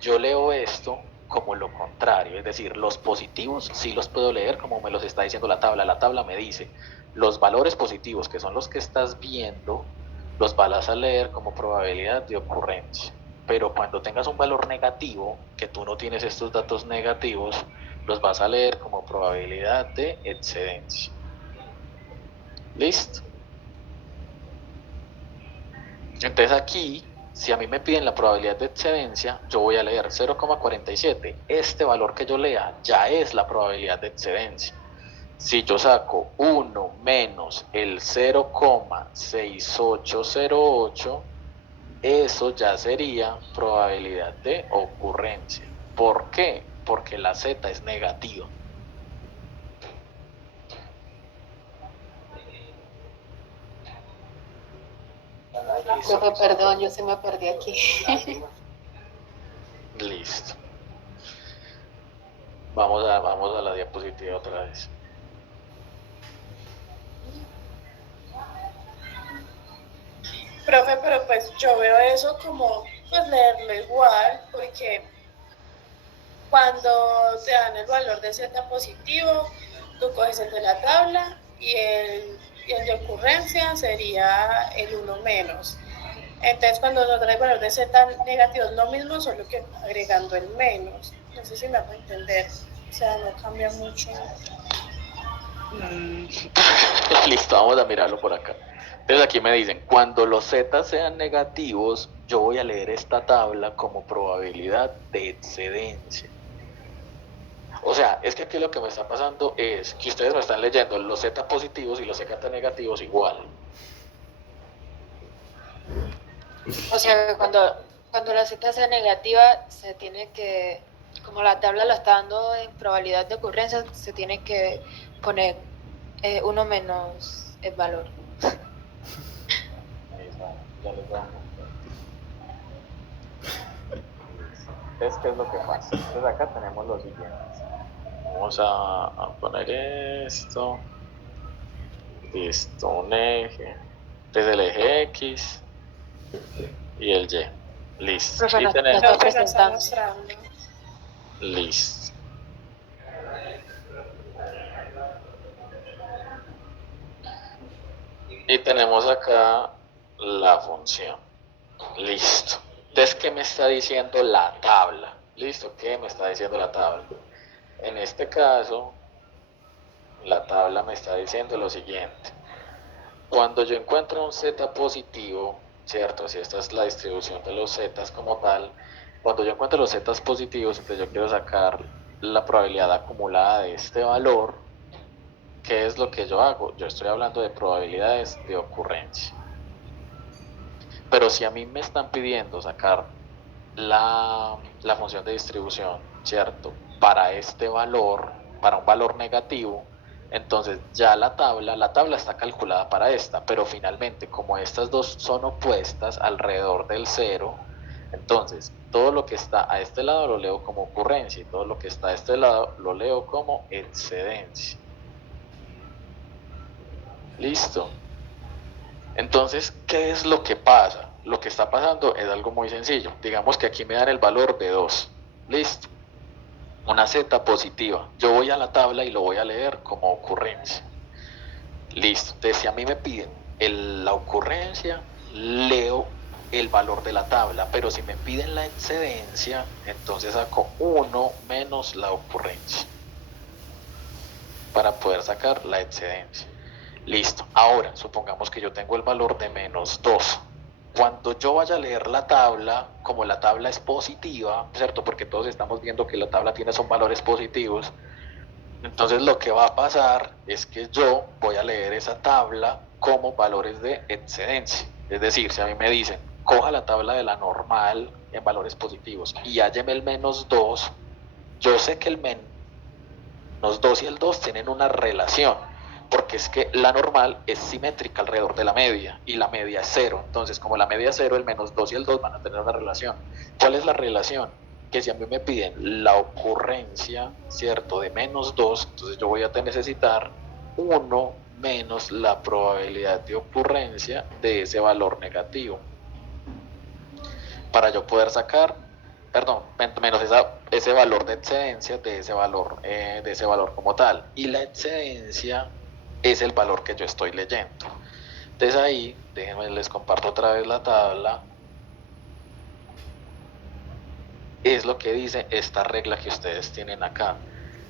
Yo leo esto como lo contrario, es decir, los positivos sí los puedo leer como me los está diciendo la tabla. La tabla me dice, los valores positivos, que son los que estás viendo, los vas a leer como probabilidad de ocurrencia. Pero cuando tengas un valor negativo, que tú no tienes estos datos negativos, los vas a leer como probabilidad de excedencia. ¿Listo? Entonces aquí, si a mí me piden la probabilidad de excedencia, yo voy a leer 0,47. Este valor que yo lea ya es la probabilidad de excedencia. Si yo saco 1 menos el 0,6808, eso ya sería probabilidad de ocurrencia. ¿Por qué? Porque la z es negativa. Profe, perdón, yo se me perdí aquí. Listo. Vamos a la diapositiva otra vez. Profe, pero pues yo veo eso como pues leerlo igual, porque cuando te dan el valor de z positivo, tú coges el de la tabla y el de ocurrencia sería el 1 menos. Entonces cuando nos dan el valor de z negativo es lo mismo, solo que agregando el menos. No sé si me hago entender. O sea, no cambia mucho. Listo, vamos a mirarlo por acá. Entonces aquí me dicen, cuando los z sean negativos, yo voy a leer esta tabla como probabilidad de excedencia. O sea, es que aquí lo que me está pasando es que ustedes me están leyendo los z positivos y los z negativos igual. O sea que cuando la z sea negativa, se tiene que, como la tabla lo está dando en probabilidad de ocurrencia, se tiene que poner uno menos el valor. Ya les voy a mostrar. Entonces, ¿qué es lo que pasa? Entonces acá tenemos lo siguiente. Vamos a poner esto. Listo, un eje. Entonces el eje X y el Y. Listo. Profe, Y no tenemos... está Profe, no está presentando. mostrando. Listo. Y tenemos acá la función. Listo. Entonces, ¿qué me está diciendo la tabla? Listo, ¿qué me está diciendo la tabla? En este caso, la tabla me está diciendo lo siguiente. Cuando yo encuentro un z positivo, ¿cierto? Si esta es la distribución de los z como tal, cuando yo encuentro los z positivos, entonces yo quiero sacar la probabilidad acumulada de este valor. ¿Qué es lo que yo hago? Yo estoy hablando de probabilidades de ocurrencia. Pero si a mí me están pidiendo sacar la función de distribución, ¿cierto? Para este valor, para un valor negativo, entonces ya la tabla está calculada para esta, pero finalmente como estas dos son opuestas alrededor del 0, entonces todo lo que está a este lado lo leo como ocurrencia y todo lo que está a este lado lo leo como excedencia. Listo. Entonces, ¿qué es lo que pasa? Lo que está pasando es algo muy sencillo. Digamos que aquí me dan el valor de 2. Listo. Una z positiva. Yo voy a la tabla y lo voy a leer como ocurrencia. Listo. Entonces, si a mí me piden la ocurrencia, leo el valor de la tabla. Pero si me piden la excedencia, entonces saco 1 menos la ocurrencia para poder sacar la excedencia. Listo. Ahora, supongamos que yo tengo el valor de -2. Cuando yo vaya a leer la tabla, como la tabla es positiva, ¿cierto? Porque todos estamos viendo que la tabla tiene son valores positivos. Entonces lo que va a pasar es que yo voy a leer esa tabla como valores de excedencia. Es decir, si a mí me dicen, coja la tabla de la normal en valores positivos y hálleme el -2, yo sé que el -2 y el 2 tienen una relación, porque es que la normal es simétrica alrededor de la media y la media es 0. Entonces, como la media es 0, el -2 y el 2 van a tener una relación. ¿Cuál es la relación? Que si a mí me piden la ocurrencia, ¿cierto?, de -2, entonces yo voy a necesitar 1 menos la probabilidad de ocurrencia de ese valor negativo. Para yo poder sacar, perdón, menos ese valor de excedencia de ese valor como tal. Y la excedencia es el valor que yo estoy leyendo. Entonces ahí, déjenme, les comparto otra vez la tabla. Es lo que dice esta regla que ustedes tienen acá.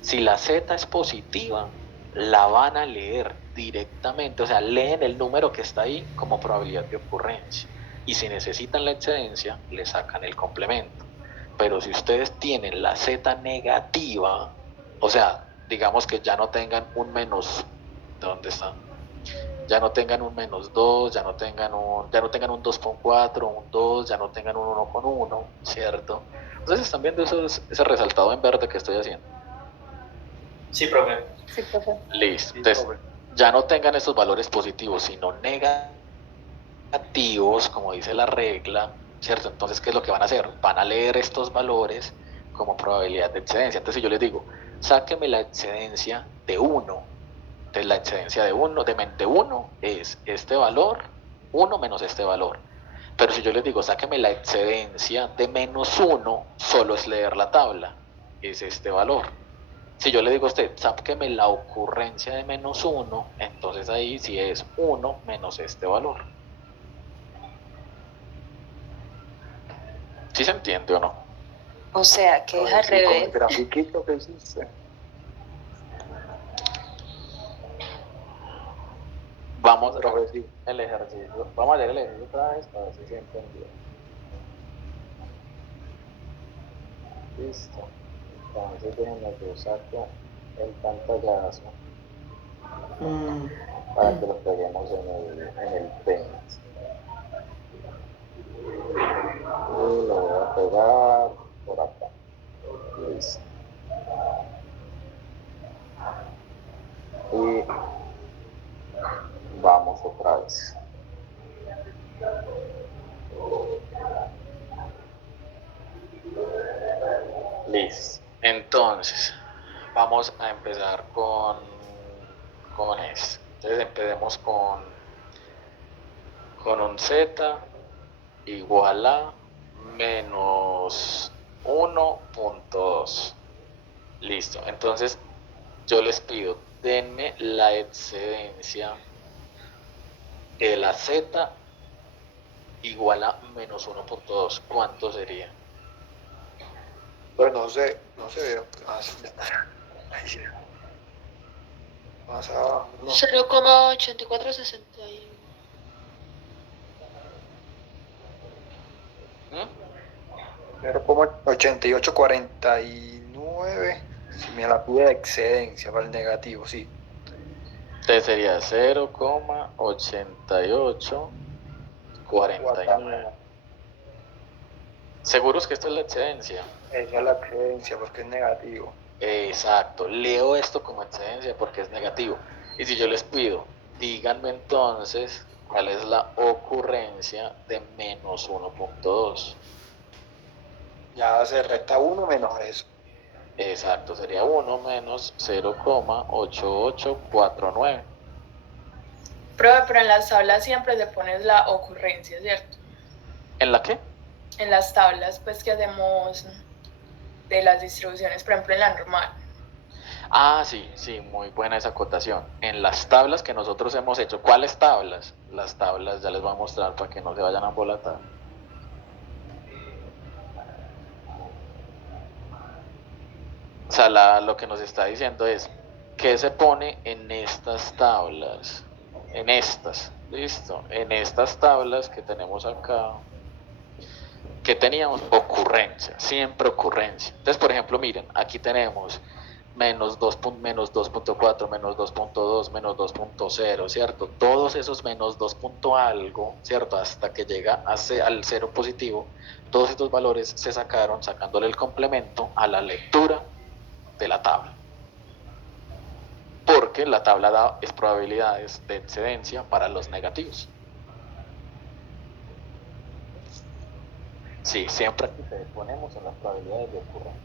Si la z es positiva, la van a leer directamente, o sea, leen el número que está ahí como probabilidad de ocurrencia. Y si necesitan la excedencia, le sacan el complemento. Pero si ustedes tienen la z negativa, o sea, digamos que ya no tengan un menos, ¿dónde está? Ya no tengan un -2, ya no tengan un 2,4, un 2, ya no tengan un 1,1, ¿cierto? Entonces están viendo ese resaltado en verde que estoy haciendo. Sí, profe. Sí, profe. Listo. Entonces, ya no tengan estos valores positivos, sino negativos, como dice la regla, ¿cierto? Entonces, ¿qué es lo que van a hacer? Van a leer estos valores como probabilidad de excedencia. Entonces, si yo les digo, sáqueme la excedencia de 1, entonces la excedencia de 1 es este valor, 1 menos este valor. Pero si yo les digo, sáqueme la excedencia de -1, solo es leer la tabla, es este valor. Si yo le digo a usted, sáqueme la ocurrencia de -1, entonces ahí sí es 1 menos este valor. ¿Sí se entiende o no? O sea, que es al Sí, con el revés. grafiquito que hiciste. Vamos a hacer el ejercicio. Vamos a hacer el ejercicio otra vez para ver si se entendió. Listo. Entonces déjenme yo saco el pantallazo para que lo peguemos en el Paint. Y lo voy a pegar por acá. Listo. Y vamos otra vez. Listo. Entonces, vamos a empezar con esto. Entonces empecemos con un z igual a menos 1.2. Listo. Entonces, yo les pido, denme la excedencia de la z igual a menos 1.2. ¿Cuánto sería? Pues no sé ve. Más abajo, no. 0,8461. ¿Mm? 0,8849. Si me la pide de excedencia para el negativo, sí. Entonces sería 0,8849. ¿Seguros que esto es la excedencia? Esa es la excedencia porque es negativo. Exacto, leo esto como excedencia porque es negativo. Y si yo les pido, díganme entonces cuál es la ocurrencia de menos 1.2. Ya se resta 1 menos eso. Exacto, sería 1 menos 0,8849. Profe, pero en las tablas siempre le pones la ocurrencia, ¿cierto? ¿En la qué? En las tablas, pues, que hacemos de las distribuciones, por ejemplo, en la normal. Ah, sí, muy buena esa acotación. En las tablas que nosotros hemos hecho, ¿cuáles tablas? Las tablas ya les voy a mostrar para que no se vayan a embolatar. O sea, lo que nos está diciendo es, ¿qué se pone en estas tablas? en estas, listo, en estas tablas que tenemos acá, que teníamos ocurrencia, siempre ocurrencia. Entonces, por ejemplo, miren, aquí tenemos menos 2.4, menos 2.2, menos 2.0, ¿cierto? Todos esos menos 2 punto algo, ¿cierto? Hasta que llega al cero positivo, todos estos valores se sacaron sacándole el complemento a la lectura de la tabla. Porque la tabla da probabilidades de excedencia para los negativos. Sí, siempre aquí te ponemos en las probabilidades de ocurrencia.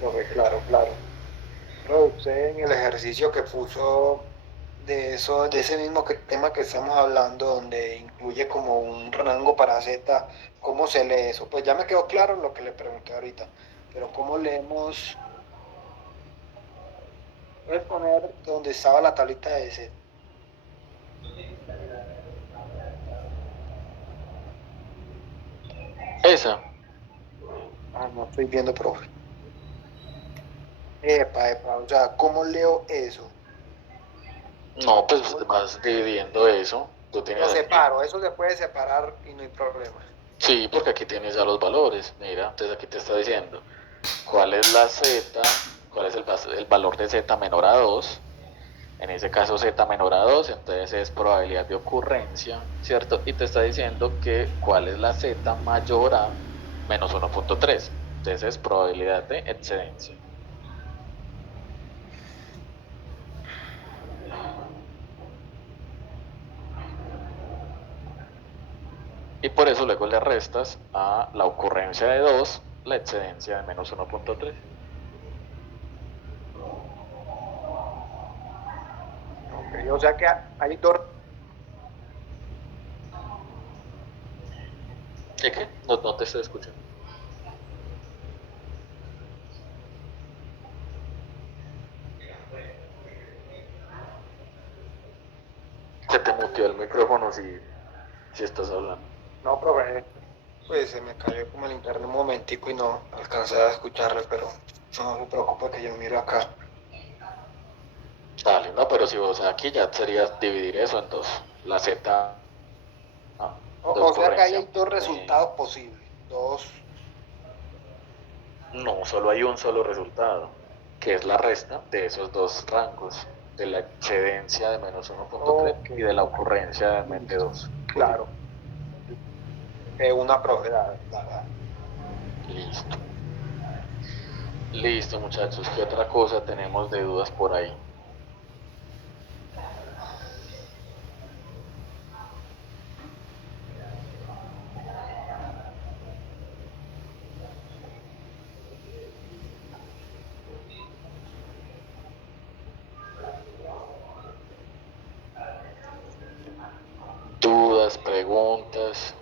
Profe, claro, claro. Pero usted en el ejercicio que puso de eso, de ese mismo tema que estamos hablando, donde incluye como un rango para Z, ¿cómo se lee eso? Pues ya me quedó claro lo que le pregunté ahorita, pero ¿cómo leemos? Voy a poner donde estaba la tablita de Z. Esa. Ah, no estoy viendo, profe. Epa, o sea, ¿cómo leo eso? No, pues vas dividiendo eso. Tú tienes Lo aquí. separo, eso se puede separar y no hay problema. Sí, porque aquí tienes ya los valores. Mira, entonces aquí te está diciendo cuál es la Z, cuál es el valor de Z menor a 2. En ese caso Z menor a 2, entonces es probabilidad de ocurrencia, ¿cierto? Y te está diciendo que cuál es la Z mayor a menos 1.3. Entonces es probabilidad de excedencia. Y por eso luego le restas a la ocurrencia de 2 la excedencia de menos 1.3. Okay, o sea que hay dos. ¿Qué? No te estoy escuchando. Se te muteó el micrófono si estás hablando. No, profe, pues se me cayó como el internet un momentico y no alcancé a escucharle, pero no se preocupe que yo miro acá. Dale, no, pero si vos aquí ya sería dividir eso en dos. La Z. O sea que ahí hay dos resultados posibles. Dos. No, solo hay un solo resultado, que es la resta de esos dos rangos, de la excedencia de menos 1.3 y de la ocurrencia de 2. Claro. Una profe, Listo. Listo, muchachos. ¿Qué otra cosa tenemos de dudas por ahí? Dudas, preguntas.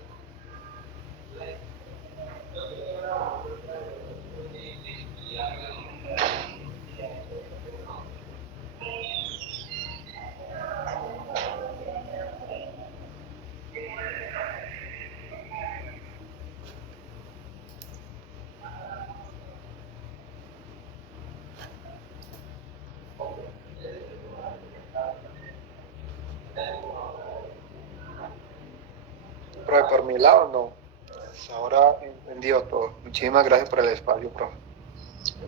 profe, por mi lado no. Pues ahora entendido todo. Muchísimas gracias por el espacio, profe.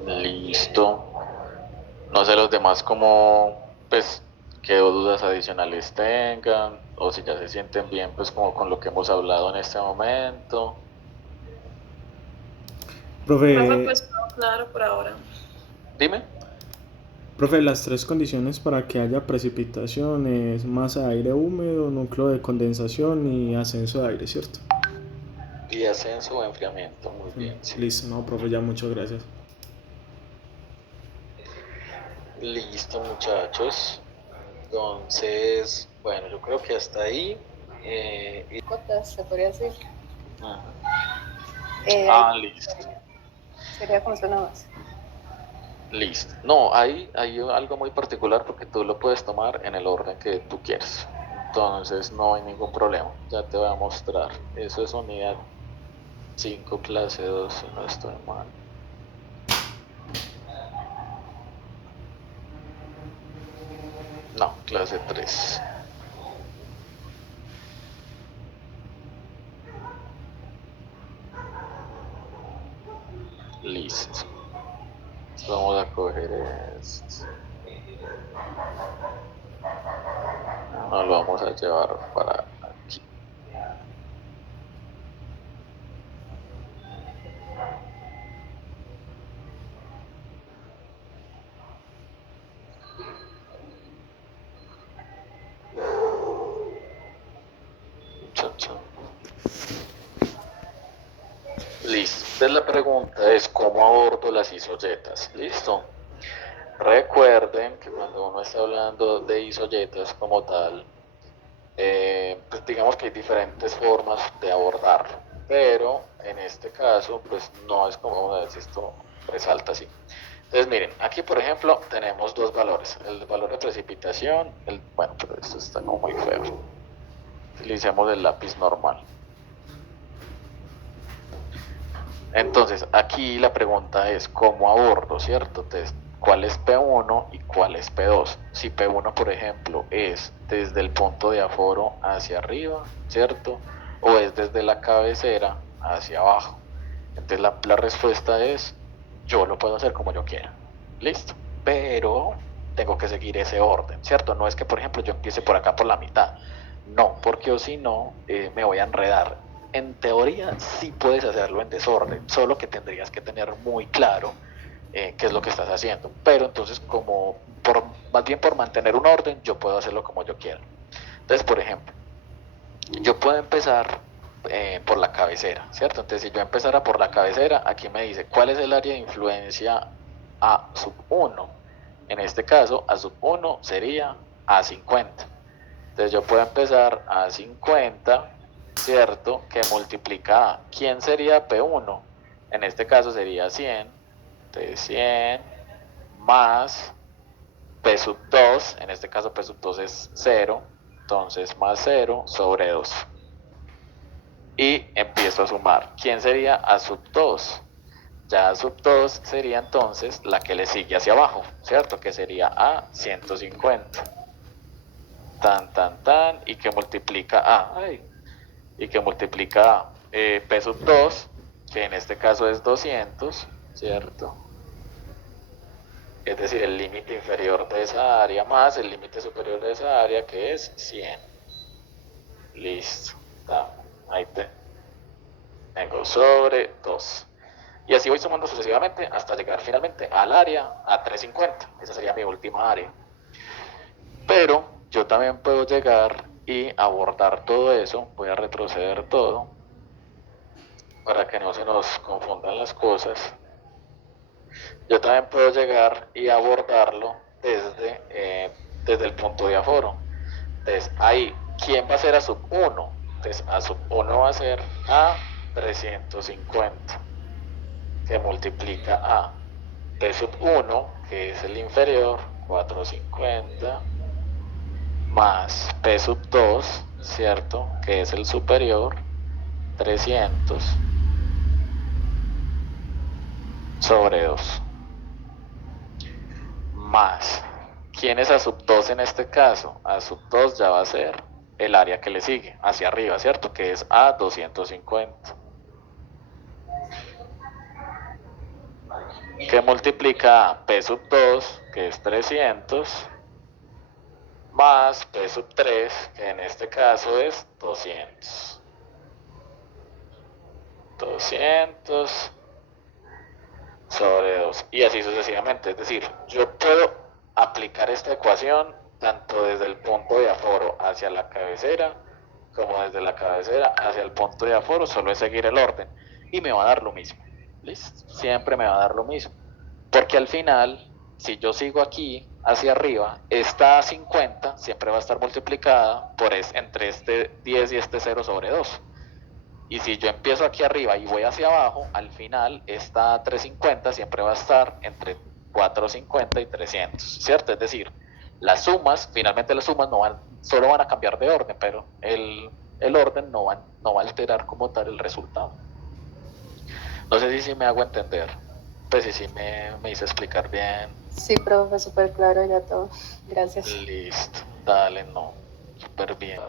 Listo. No sé los demás cómo, pues, qué dudas adicionales tengan, o si ya se sienten bien, pues, como con lo que hemos hablado en este momento. Profe, pues todo claro por ahora. Dime. Profe, las tres condiciones para que haya precipitación es masa de aire húmedo, núcleo de condensación y ascenso de aire, ¿cierto? Y ascenso o enfriamiento, muy bien. Sí. Listo, no, profe, ya muchas gracias. Listo, muchachos. Entonces, bueno, yo creo que hasta ahí. Se podría decir. Listo. Sería como suena más. Listo. No, hay algo muy particular porque tú lo puedes tomar en el orden que tú quieras. Entonces no hay ningún problema. Ya te voy a mostrar. Eso es unidad 5, clase 2, si no estoy mal. No, clase 3. Listo. Vamos a coger esto. Nos lo vamos a llevar para aquí. Chan, chan. Listo. Entonces la pregunta es ¿cómo abordo las isoyetas? Listo. Recuerden que cuando uno está hablando de isoyetas como tal, pues digamos que hay diferentes formas de abordarlo, pero en este caso pues no es como una vez esto resalta así. Entonces miren, aquí por ejemplo tenemos dos valores, el valor de precipitación, bueno, pero esto está como muy feo, utilicemos el lápiz normal. Entonces aquí la pregunta es ¿cómo abordo? ¿Cierto? Entonces, ¿cuál es P1 y cuál es P2? Si P1 por ejemplo es desde el punto de aforo hacia arriba, ¿cierto? O es desde la cabecera hacia abajo. Entonces la respuesta es yo lo puedo hacer como yo quiera, listo, pero tengo que seguir ese orden, ¿cierto? No es que por ejemplo yo empiece por acá por la mitad, no, porque o si no me voy a enredar. En teoría sí puedes hacerlo en desorden, solo que tendrías que tener muy claro qué es lo que estás haciendo, pero entonces como más bien por mantener un orden yo puedo hacerlo como yo quiera. Entonces por ejemplo yo puedo empezar por la cabecera, ¿cierto? Entonces si yo empezara por la cabecera, aquí me dice cuál es el área de influencia A sub 1. En este caso A sub 1 sería A50. Entonces yo puedo empezar A50, ¿cierto? Que multiplica A. ¿Quién sería P1? En este caso sería 100. Entonces 100 más P sub 2, en este caso P sub 2 es 0, entonces más 0 sobre 2. Y empiezo a sumar. ¿Quién sería A sub 2? Ya A sub 2 sería entonces la que le sigue hacia abajo, ¿cierto? Que sería A 150. Tan, y que multiplica A. Y que multiplica A. P sub 2, que en este caso es 200, ¿cierto? Es decir, el límite inferior de esa área más el límite superior de esa área, que es 100. Listo. Ahí tengo sobre 2. Y así voy sumando sucesivamente hasta llegar finalmente al área a 350. Esa sería mi última área. Pero yo también puedo llegar y abordar todo eso. Voy a retroceder todo para que no se nos confundan las cosas. Yo también puedo llegar y abordarlo desde el punto de aforo. Entonces, ahí, ¿quién va a ser A sub 1? Entonces, A sub 1 va a ser A 350, que multiplica A P sub 1, que es el inferior, 450, más P sub 2, ¿cierto? Que es el superior, 300, sobre 2. Más, ¿quién es A sub 2 en este caso? A sub 2 ya va a ser el área que le sigue, hacia arriba, ¿cierto? Que es A 250. Que multiplica a P sub 2, que es 300, más P sub 3, que en este caso es 200. 200 sobre 2, y así sucesivamente. Es decir, yo puedo aplicar esta ecuación tanto desde el punto de aforo hacia la cabecera como desde la cabecera hacia el punto de aforo, solo es seguir el orden y me va a dar lo mismo. ¿Listo? Siempre me va a dar lo mismo, porque al final si yo sigo aquí hacia arriba, esta 50 siempre va a estar multiplicada por entre este 10 y este 0 sobre 2. Y si yo empiezo aquí arriba y voy hacia abajo, al final esta 350 siempre va a estar entre 450 y 300, ¿cierto? Es decir, las sumas, finalmente las sumas solo van a cambiar de orden, pero el orden no va a alterar como tal el resultado. No sé si me hago entender. Pues sí, me hice explicar bien. Sí, profe, súper claro ya todo. Gracias. Listo, dale, no, súper bien.